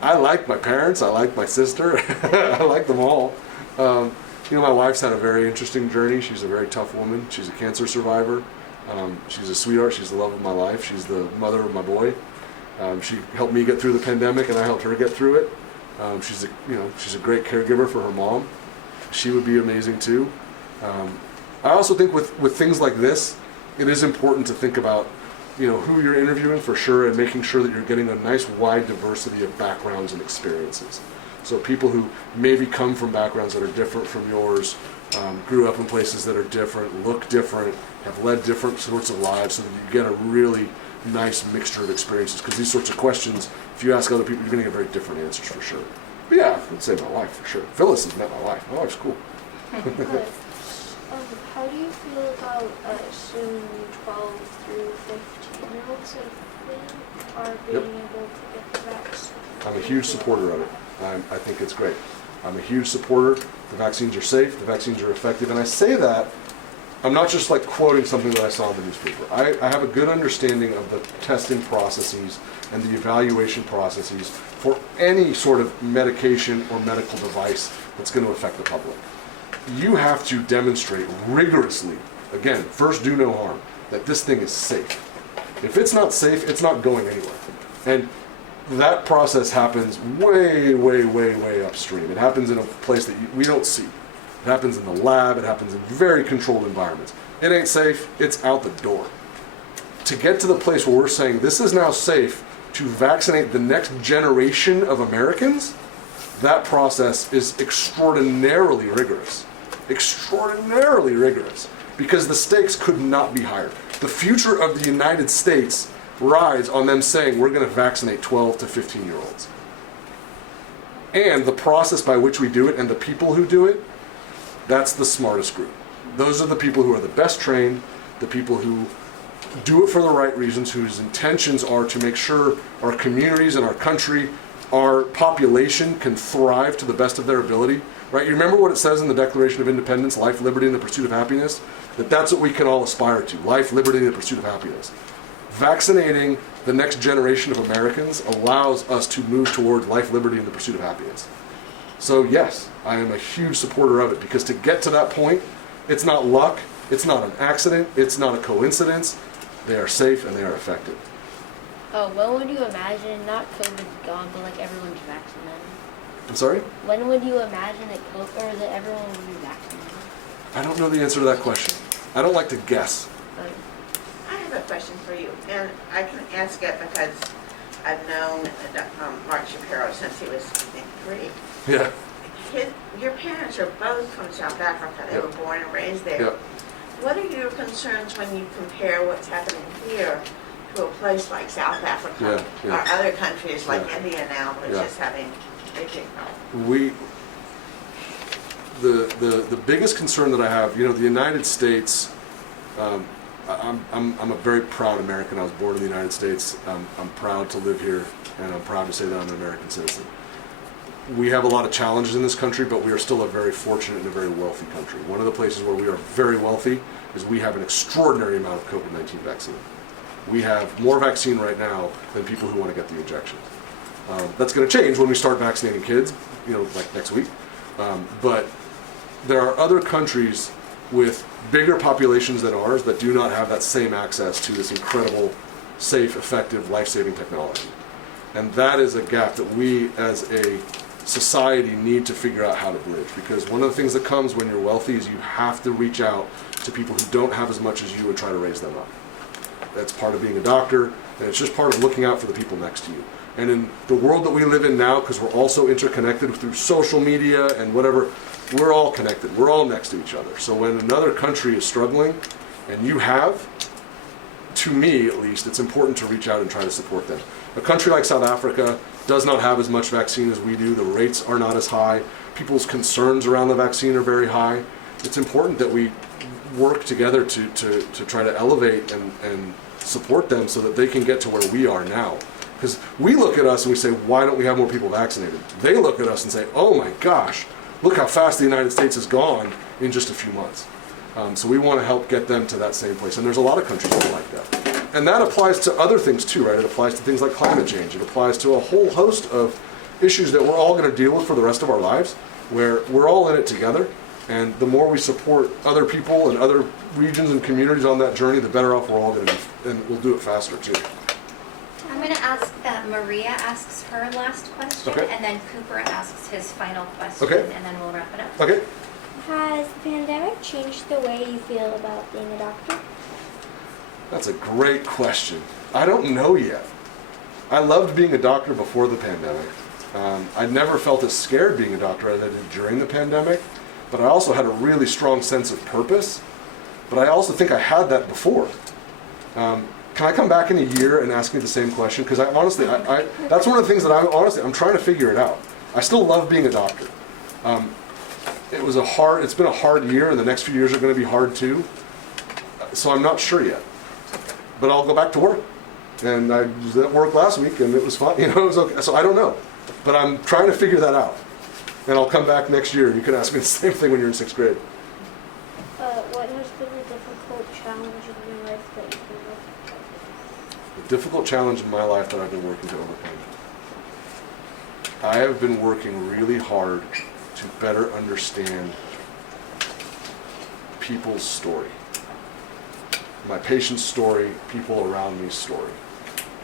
I like my parents. I like my sister. I like them all. My wife's had a very interesting journey. She's a very tough woman. She's a cancer survivor. She's a sweetheart. She's the love of my life. She's the mother of my boy. She helped me get through the pandemic, and I helped her get through it. She's a great caregiver for her mom. She would be amazing too. I also think with things like this, it is important to think about who you're interviewing for sure, and making sure that you're getting a nice wide diversity of backgrounds and experiences. So people who maybe come from backgrounds that are different from yours, grew up in places that are different, look different, have led different sorts of lives, so that you get a really nice mixture of experiences. Because these sorts of questions, if you ask other people, you're going to get very different answers for sure. Yeah, I'd say my wife for sure. Phyllis has met my wife. My wife's cool. Good. How do you feel about soon 12 through 15-year-olds if they are being able to get the vaccine? I'm a huge supporter of it. I think it's great. I'm a huge supporter. The vaccines are safe. The vaccines are effective. And I say that, I'm not just like quoting something that I saw in the newspaper. I have a good understanding of the testing processes and the evaluation processes for any sort of medication or medical device that's going to affect the public. You have to demonstrate rigorously, again, first do no harm, that this thing is safe. If it's not safe, it's not going anywhere. And that process happens way, way, way, way upstream. It happens in a place that we don't see. It happens in the lab. It happens in very controlled environments. It ain't safe. It's out the door. To get to the place where we're saying this is now safe to vaccinate the next generation of Americans, that process is extraordinarily rigorous. Extraordinarily rigorous. Because the stakes could not be higher. The future of the United States rides on them saying we're going to vaccinate 12 to 15-year-olds. And the process by which we do it and the people who do it, that's the smartest group. Those are the people who are the best trained, the people who do it for the right reasons, whose intentions are to make sure our communities and our country, our population can thrive to the best of their ability. Right? You remember what it says in the Declaration of Independence, life, liberty, and the pursuit of happiness? That's what we can all aspire to, life, liberty, and the pursuit of happiness. Vaccinating the next generation of Americans allows us to move toward life, liberty, and the pursuit of happiness. So yes, I am a huge supporter of it, because to get to that point, it's not luck, it's not an accident, it's not a coincidence. They are safe and they are effective. Oh, when would you imagine, not COVID gone, but like everyone's vaccinated? I'm sorry? When would you imagine that that everyone would be vaccinated? I don't know the answer to that question. I don't like to guess. I have a question for you, and I can ask it because I've known Mark Shapiro since he was, I think, 3. Yeah. Your parents are both from South Africa. They Yep. were born and raised there. Yep. What are your concerns when you compare what's happening here to a place like South Africa Yeah, yeah. or other countries like Yeah. India now, which Yeah. is having big problem? The biggest concern that I have, the United States, I'm a very proud American. I was born in the United States. I'm proud to live here, and I'm proud to say that I'm an American citizen. We have a lot of challenges in this country, but we are still a very fortunate and a very wealthy country. One of the places where we are very wealthy is we have an extraordinary amount of COVID-19 vaccine. We have more vaccine right now than people who want to get the injections. That's going to change when we start vaccinating kids, like next week. But there are other countries with bigger populations than ours that do not have that same access to this incredible, safe, effective, life-saving technology. And that is a gap that we as a society need to figure out how to bridge, because one of the things that comes when you're wealthy is you have to reach out to people who don't have as much as you and try to raise them up. That's part of being a doctor, and it's just part of looking out for the people next to you. And in the world that we live in now, because we're also interconnected through social media and whatever, we're all connected. We're all next to each other. So when another country is struggling, and you have, to me at least, it's important to reach out and try to support them. A country like South Africa does not have as much vaccine as we do. The rates are not as high. People's concerns around the vaccine are very high. It's important that we work together to try to elevate and support them so that they can get to where we are now. Because we look at us and we say, why don't we have more people vaccinated? They look at us and say, oh my gosh, look how fast the United States has gone in just a few months. So we want to help get them to that same place. And there's a lot of countries that are like that. And that applies to other things too, right? It applies to things like climate change. It applies to a whole host of issues that we're all going to deal with for the rest of our lives, where we're all in it together. And the more we support other people and other regions and communities on that journey, the better off we're all going to be. And we'll do it faster too. I'm going to ask that Maria asks her last question, Okay. and then Cooper asks his final question, Okay. and then we'll wrap it up. Okay. Has the pandemic changed the way you feel about being a doctor? That's a great question. I don't know yet. I loved being a doctor before the pandemic. I never felt as scared being a doctor as I did during the pandemic, but I also had a really strong sense of purpose. But I also think I had that before. Can I come back in a year and ask me the same question? Because I honestly, that's one of the things that I'm trying to figure it out. I still love being a doctor. It's been a hard year, and the next few years are going to be hard too. So I'm not sure yet. But I'll go back to work. And I was at work last week, and it was fine. It was okay. So I don't know. But I'm trying to figure that out. And I'll come back next year, and you can ask me the same thing when you're in 6th grade. What has been a difficult challenge in your life that you've been working The difficult challenge in my life that I've been working to overcome. I have been working really hard to better understand people's story. My patient's story, people around me's story.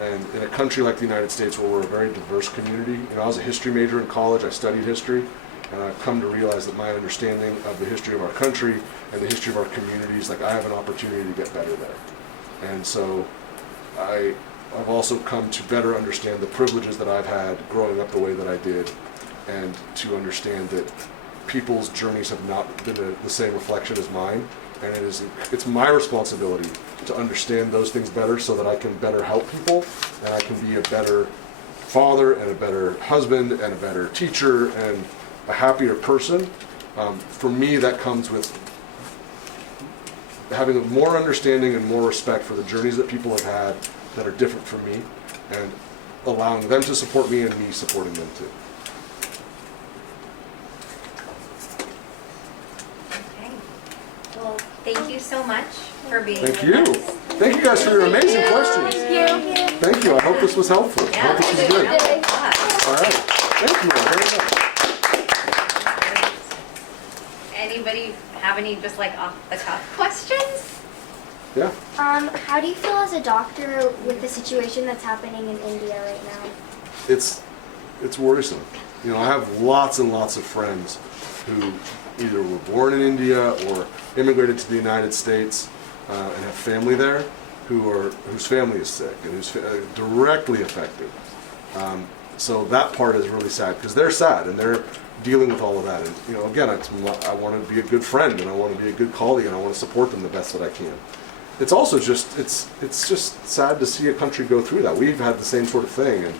And in a country like the United States where we're a very diverse community, I was a history major in college, I studied history, and I've come to realize that my understanding of the history of our country and the history of our communities, I have an opportunity to get better there. And so I've also come to better understand the privileges that I've had growing up the way that I did, and to understand that people's journeys have not been the same reflection as mine, and it's my responsibility to understand those things better so that I can better help people, and I can be a better father and a better husband and a better teacher and a happier person. For me, that comes with having more understanding and more respect for the journeys that people have had that are different from me, and allowing them to support me and me supporting them too. Okay. Well, thank you so much for being Thank with you. us. Thank you guys for your amazing questions. Thank you. Thank you. I hope this was helpful. I Yeah, hope this was good. All right. Thank you all very much. Anybody have any just off the cuff questions? Yeah. How do you feel as a doctor with the situation that's happening in India right now? It's worrisome. I have lots and lots of friends who either were born in India or immigrated to the United States and have family there whose family is sick and who's directly affected. So that part is really sad because they're sad and they're dealing with all of that. And again, I want to be a good friend and I want to be a good colleague and I want to support them the best that I can. It's also just it's just sad to see a country go through that. We've had the same sort of thing,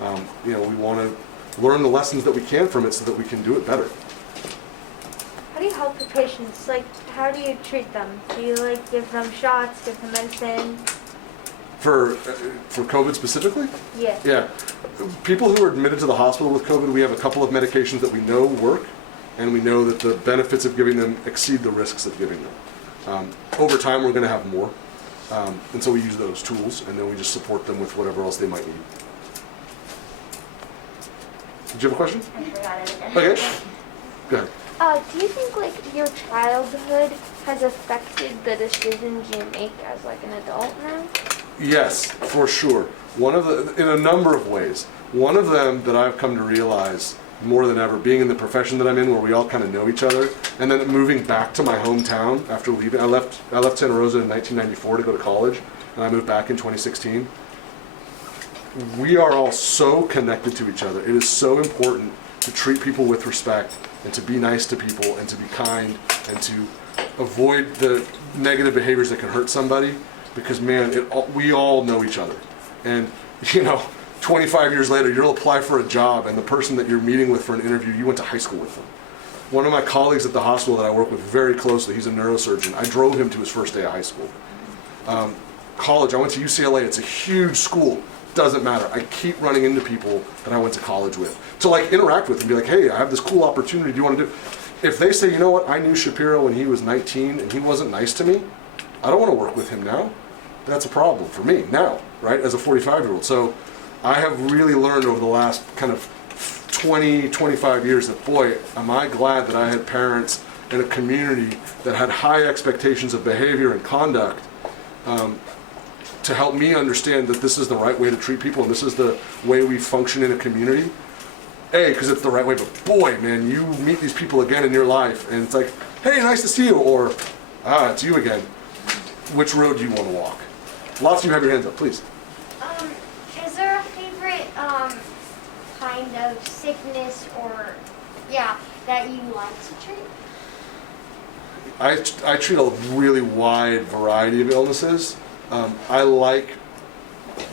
and we want to learn the lessons that we can from it so that we can do it better. How do you help the patients? How do you treat them? Do you give them shots, give them medicine? For COVID specifically? Yeah. Yeah. People who are admitted to the hospital with COVID, we have a couple of medications that we know work, and we know that the benefits of giving them exceed the risks of giving them. Over time, we're going to have more, and so we use those tools, and then we just support them with whatever else they might need. Did you have a question? I forgot it again. Okay. Go ahead. Do you think your childhood has affected the decisions you make as an adult now? Yes, for sure. In a number of ways. One of them that I've come to realize more than ever, being in the profession that I'm in, where we all kind of know each other, and then moving back to my hometown after leaving. I left Santa Rosa in 1994 to go to college, and I moved back in 2016. We are all so connected to each other. It is so important to treat people with respect and to be nice to people and to be kind and to avoid the negative behaviors that can hurt somebody, because man, we all know each other. And 25 years later, you'll apply for a job, and the person that you're meeting with for an interview, you went to high school with them. One of my colleagues at the hospital that I work with very closely, he's a neurosurgeon. I drove him to his first day of high school. College, I went to UCLA. It's a huge school. Doesn't matter. I keep running into people that I went to college with to interact with and be like, hey, I have this cool opportunity. Do you want to do? If they say, you know what, I knew Shapiro when he was 19 and he wasn't nice to me, I don't want to work with him now. That's a problem for me now, right? As a 45-year-old. So I have really learned over the last kind of 20, 25 years that, boy, am I glad that I had parents in a community that had high expectations of behavior and conduct to help me understand that this is the right way to treat people and this is the way we function in a community. Because it's the right way, but boy, man, you meet these people again in your life and it's like, hey, nice to see you, or, it's you again. Which road do you want to walk? Lots of you have your hands up, please. Is there a favorite kind of sickness that you like to treat? I treat a really wide variety of illnesses. I like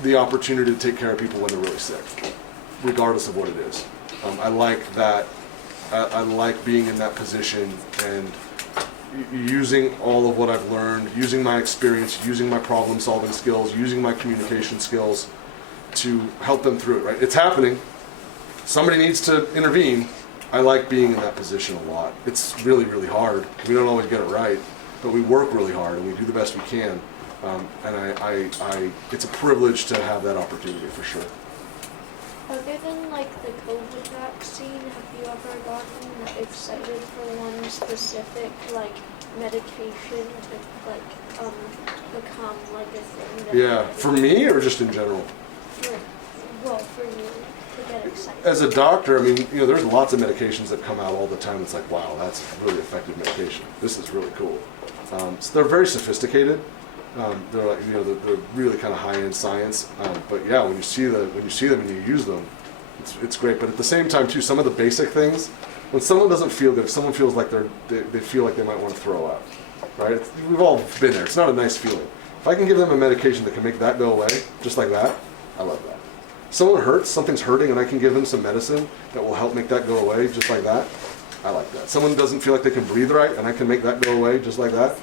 the opportunity to take care of people when they're really sick, regardless of what it is. I like that. I like being in that position and using all of what I've learned, using my experience, using my problem-solving skills, using my communication skills to help them through it, right? It's happening. Somebody needs to intervene. I like being in that position a lot. It's really, really hard. We don't always get it right, but we work really hard and we do the best we can. And it's a privilege to have that opportunity for sure. Other than like the COVID vaccine, have you ever gotten excited for one specific like medication to like become like a thing? That Yeah, for me or just in general? Well, for you to get excited. As a doctor, I mean, there's lots of medications that come out all the time. It's like, wow, that's really effective medication. This is really cool. So they're very sophisticated. They're like, they're really kind of high-end science. But yeah, when you see them and you use them, it's great. But at the same time, too, some of the basic things, when someone doesn't feel good, if someone feels like they feel like they might want to throw up, right? We've all been there. It's not a nice feeling. If I can give them a medication that can make that go away, just like that, I love that. Someone hurts, something's hurting, and I can give them some medicine that will help make that go away, just like that, I like that. Someone doesn't feel like they can breathe right, and I can make that go away, just like that,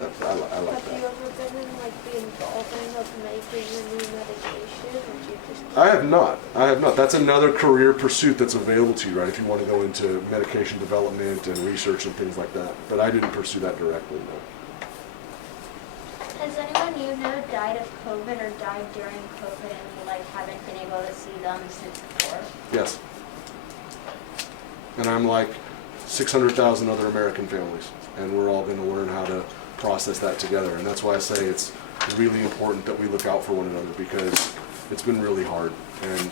I like Have that. you ever been in like the involvement of making a new medication, or do you just? I have not. That's another career pursuit that's available to you, right? If you want to go into medication development and research and things like that. But I didn't pursue that directly, no. Has anyone you know died of COVID or died during COVID and you like haven't been able to see them since before? Yes. And I'm like 600,000 other American families, and we're all going to learn how to process that together. And that's why I say it's really important that we look out for one another, because it's been really hard. And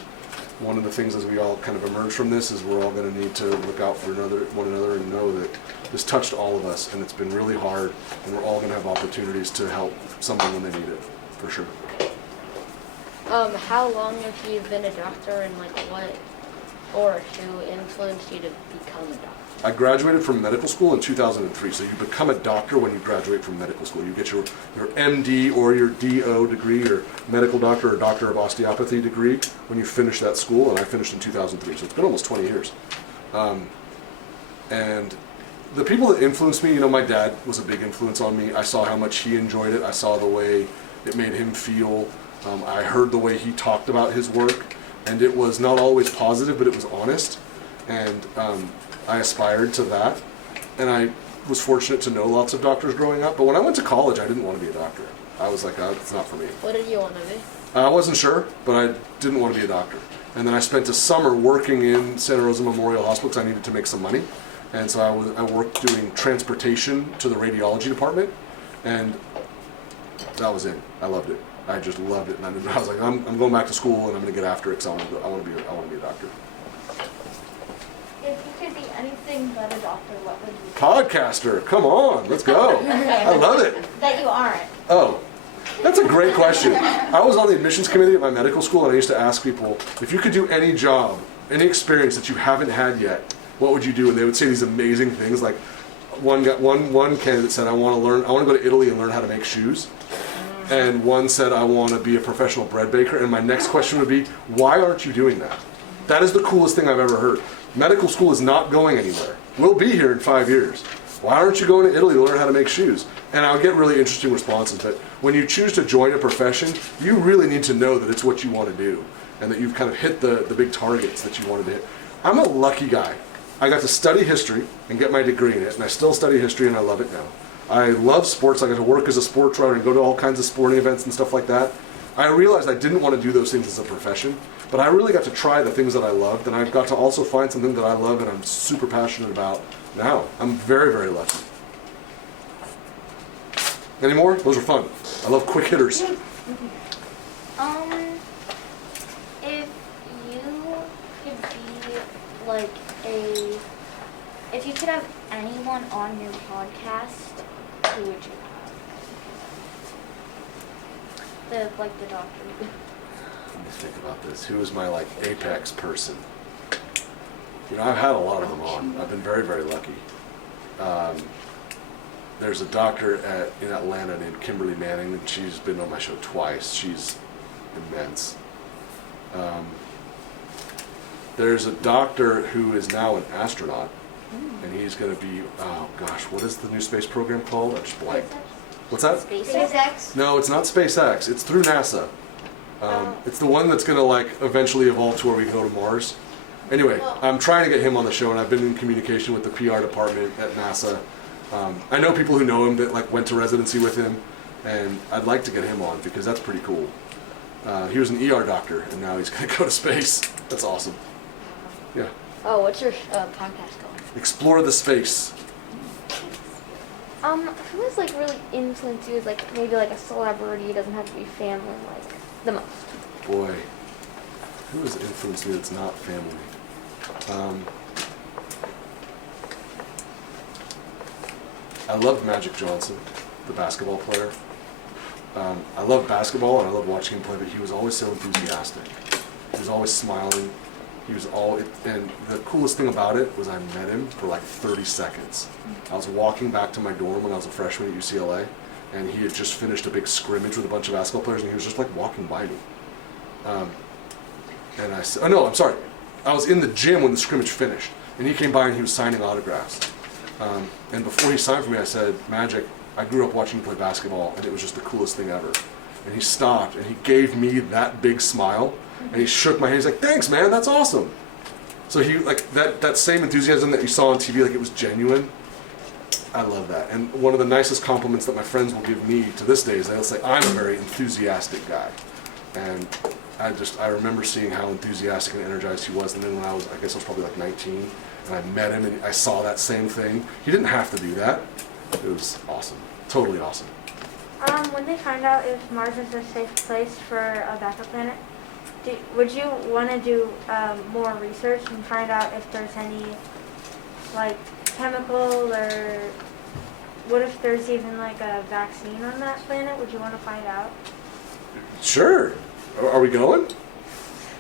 one of the things as we all kind of emerge from this is we're all going to need to look out for one another and know that this touched all of us, and it's been really hard, and we're all going to have opportunities to help someone when they need it, for sure. How long have you been a doctor, and like what or who influenced you to become a doctor? I graduated from medical school in 2003, so you become a doctor when you graduate from medical school. You get your MD or your DO degree, your medical doctor or doctor of osteopathy degree when you finish that school, and I finished in 2003, so it's been almost 20 years. And the people that influenced me, my dad was a big influence on me. I saw how much he enjoyed it. I saw the way it made him feel. I heard the way he talked about his work, and it was not always positive, but it was honest. And I aspired to that, and I was fortunate to know lots of doctors growing up. But when I went to college, I didn't want to be a doctor. I was like, it's not for me. What did you want to be? I wasn't sure, but I didn't want to be a doctor. And then I spent a summer working in Santa Rosa Memorial Hospital because I needed to make some money. And so I worked doing transportation to the radiology department, and that was it. I loved it. I just loved it. And I was like, I'm going back to school, and I'm going to get after it because I want to be a doctor. If you could be anything but a doctor, what would you be? Podcaster, come on, let's go. I love it. That you aren't. Oh, that's a great question. I was on the admissions committee at my medical school, and I used to ask people, if you could do any job, any experience that you haven't had yet, what would you do? And they would say these amazing things. Like one candidate said, I want to go to Italy and learn how to make shoes. And one said, I want to be a professional bread baker. And my next question would be, why aren't you doing that? That is the coolest thing I've ever heard. Medical school is not going anywhere. We'll be here in 5 years. Why aren't you going to Italy to learn how to make shoes? And I'll get really interesting responses. But when you choose to join a profession, you really need to know that it's what you want to do, and that you've kind of hit the big targets that you wanted to hit. I'm a lucky guy. I got to study history and get my degree in it, and I still study history, and I love it now. I love sports. I got to work as a sports writer and go to all kinds of sporting events and stuff like that. I realized I didn't want to do those things as a profession, but I really got to try the things that I loved, and I've got to also find something that I love and I'm super passionate about now. I'm very, very lucky. Any more? Those are fun. I love quick hitters. If you could be like if you could have anyone on your podcast, who would you have? The doctor. Let me think about this. Who is my apex person? I've had a lot of them on. I've been very, very lucky. There's a doctor in Atlanta named Kimberly Manning, and she's been on my show twice. She's immense. There's a doctor who is now an astronaut, and he's going to be, oh gosh, what is the new space program called? I just blanked. What's that? SpaceX. No, it's not SpaceX. It's through NASA. It's the one that's going to like eventually evolve to where we can go to Mars. Anyway, I'm trying to get him on the show, and I've been in communication with the PR department at NASA. I know people who know him that like went to residency with him, and I'd like to get him on because that's pretty cool. He was an ER doctor, and now he's going to go to space. That's awesome. Yeah. Oh, what's your podcast called? Explore the space. Who is like really influenced you as like maybe like a celebrity, doesn't have to be family, like the most? Boy, who has influenced me that's not family? I loved Magic Johnson, the basketball player. I love basketball and I love watching him play, but he was always so enthusiastic. He was always smiling. He was and the coolest thing about it was I met him for like 30 seconds. I was walking back to my dorm when I was a freshman at UCLA, and he had just finished a big scrimmage with a bunch of basketball players, and he was just like walking by me. And I said, oh no, I'm sorry. I was in the gym when the scrimmage finished, and he came by and he was signing autographs. And before he signed for me, I said, Magic, I grew up watching you play basketball, and it was just the coolest thing ever. And he stopped, and he gave me that big smile, and he shook my hand. He's like, thanks, man, that's awesome. So he, like, that same enthusiasm that you saw on TV, like it was genuine. I love that. And one of the nicest compliments that my friends will give me to this day is they'll say, I'm a very enthusiastic guy. And I remember seeing how enthusiastic and energized he was. And then when I guess I was probably like 19, and I met him and I saw that same thing. He didn't have to do that. It was awesome. Totally awesome. When they find out if Mars is a safe place for a backup planet, would you want to do more research and find out if there's any like chemical, or what if there's even like a vaccine on that planet? Would you want to find out? Sure. Are we going?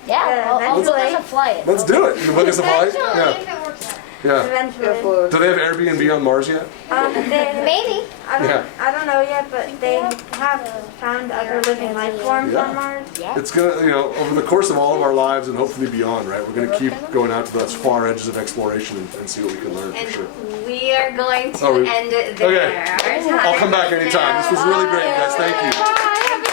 Yeah, I'll book eventually. us a flight. Let's do it. You book us a flight? Eventually, Yeah. if it works out. Yeah. Eventually. Do they have Airbnb on Mars yet? Maybe. I don't know yet, but they have found other living life forms Yeah. on Mars. Yeah. It's gonna, over the course of all of our lives and hopefully beyond, right? We're gonna keep going out to those far edges of exploration and see what we can learn for And sure. we are going to Oh, end it there. Okay. Our time I'll come back is anytime. now. This was really great, guys. Thank you. Bye. Have a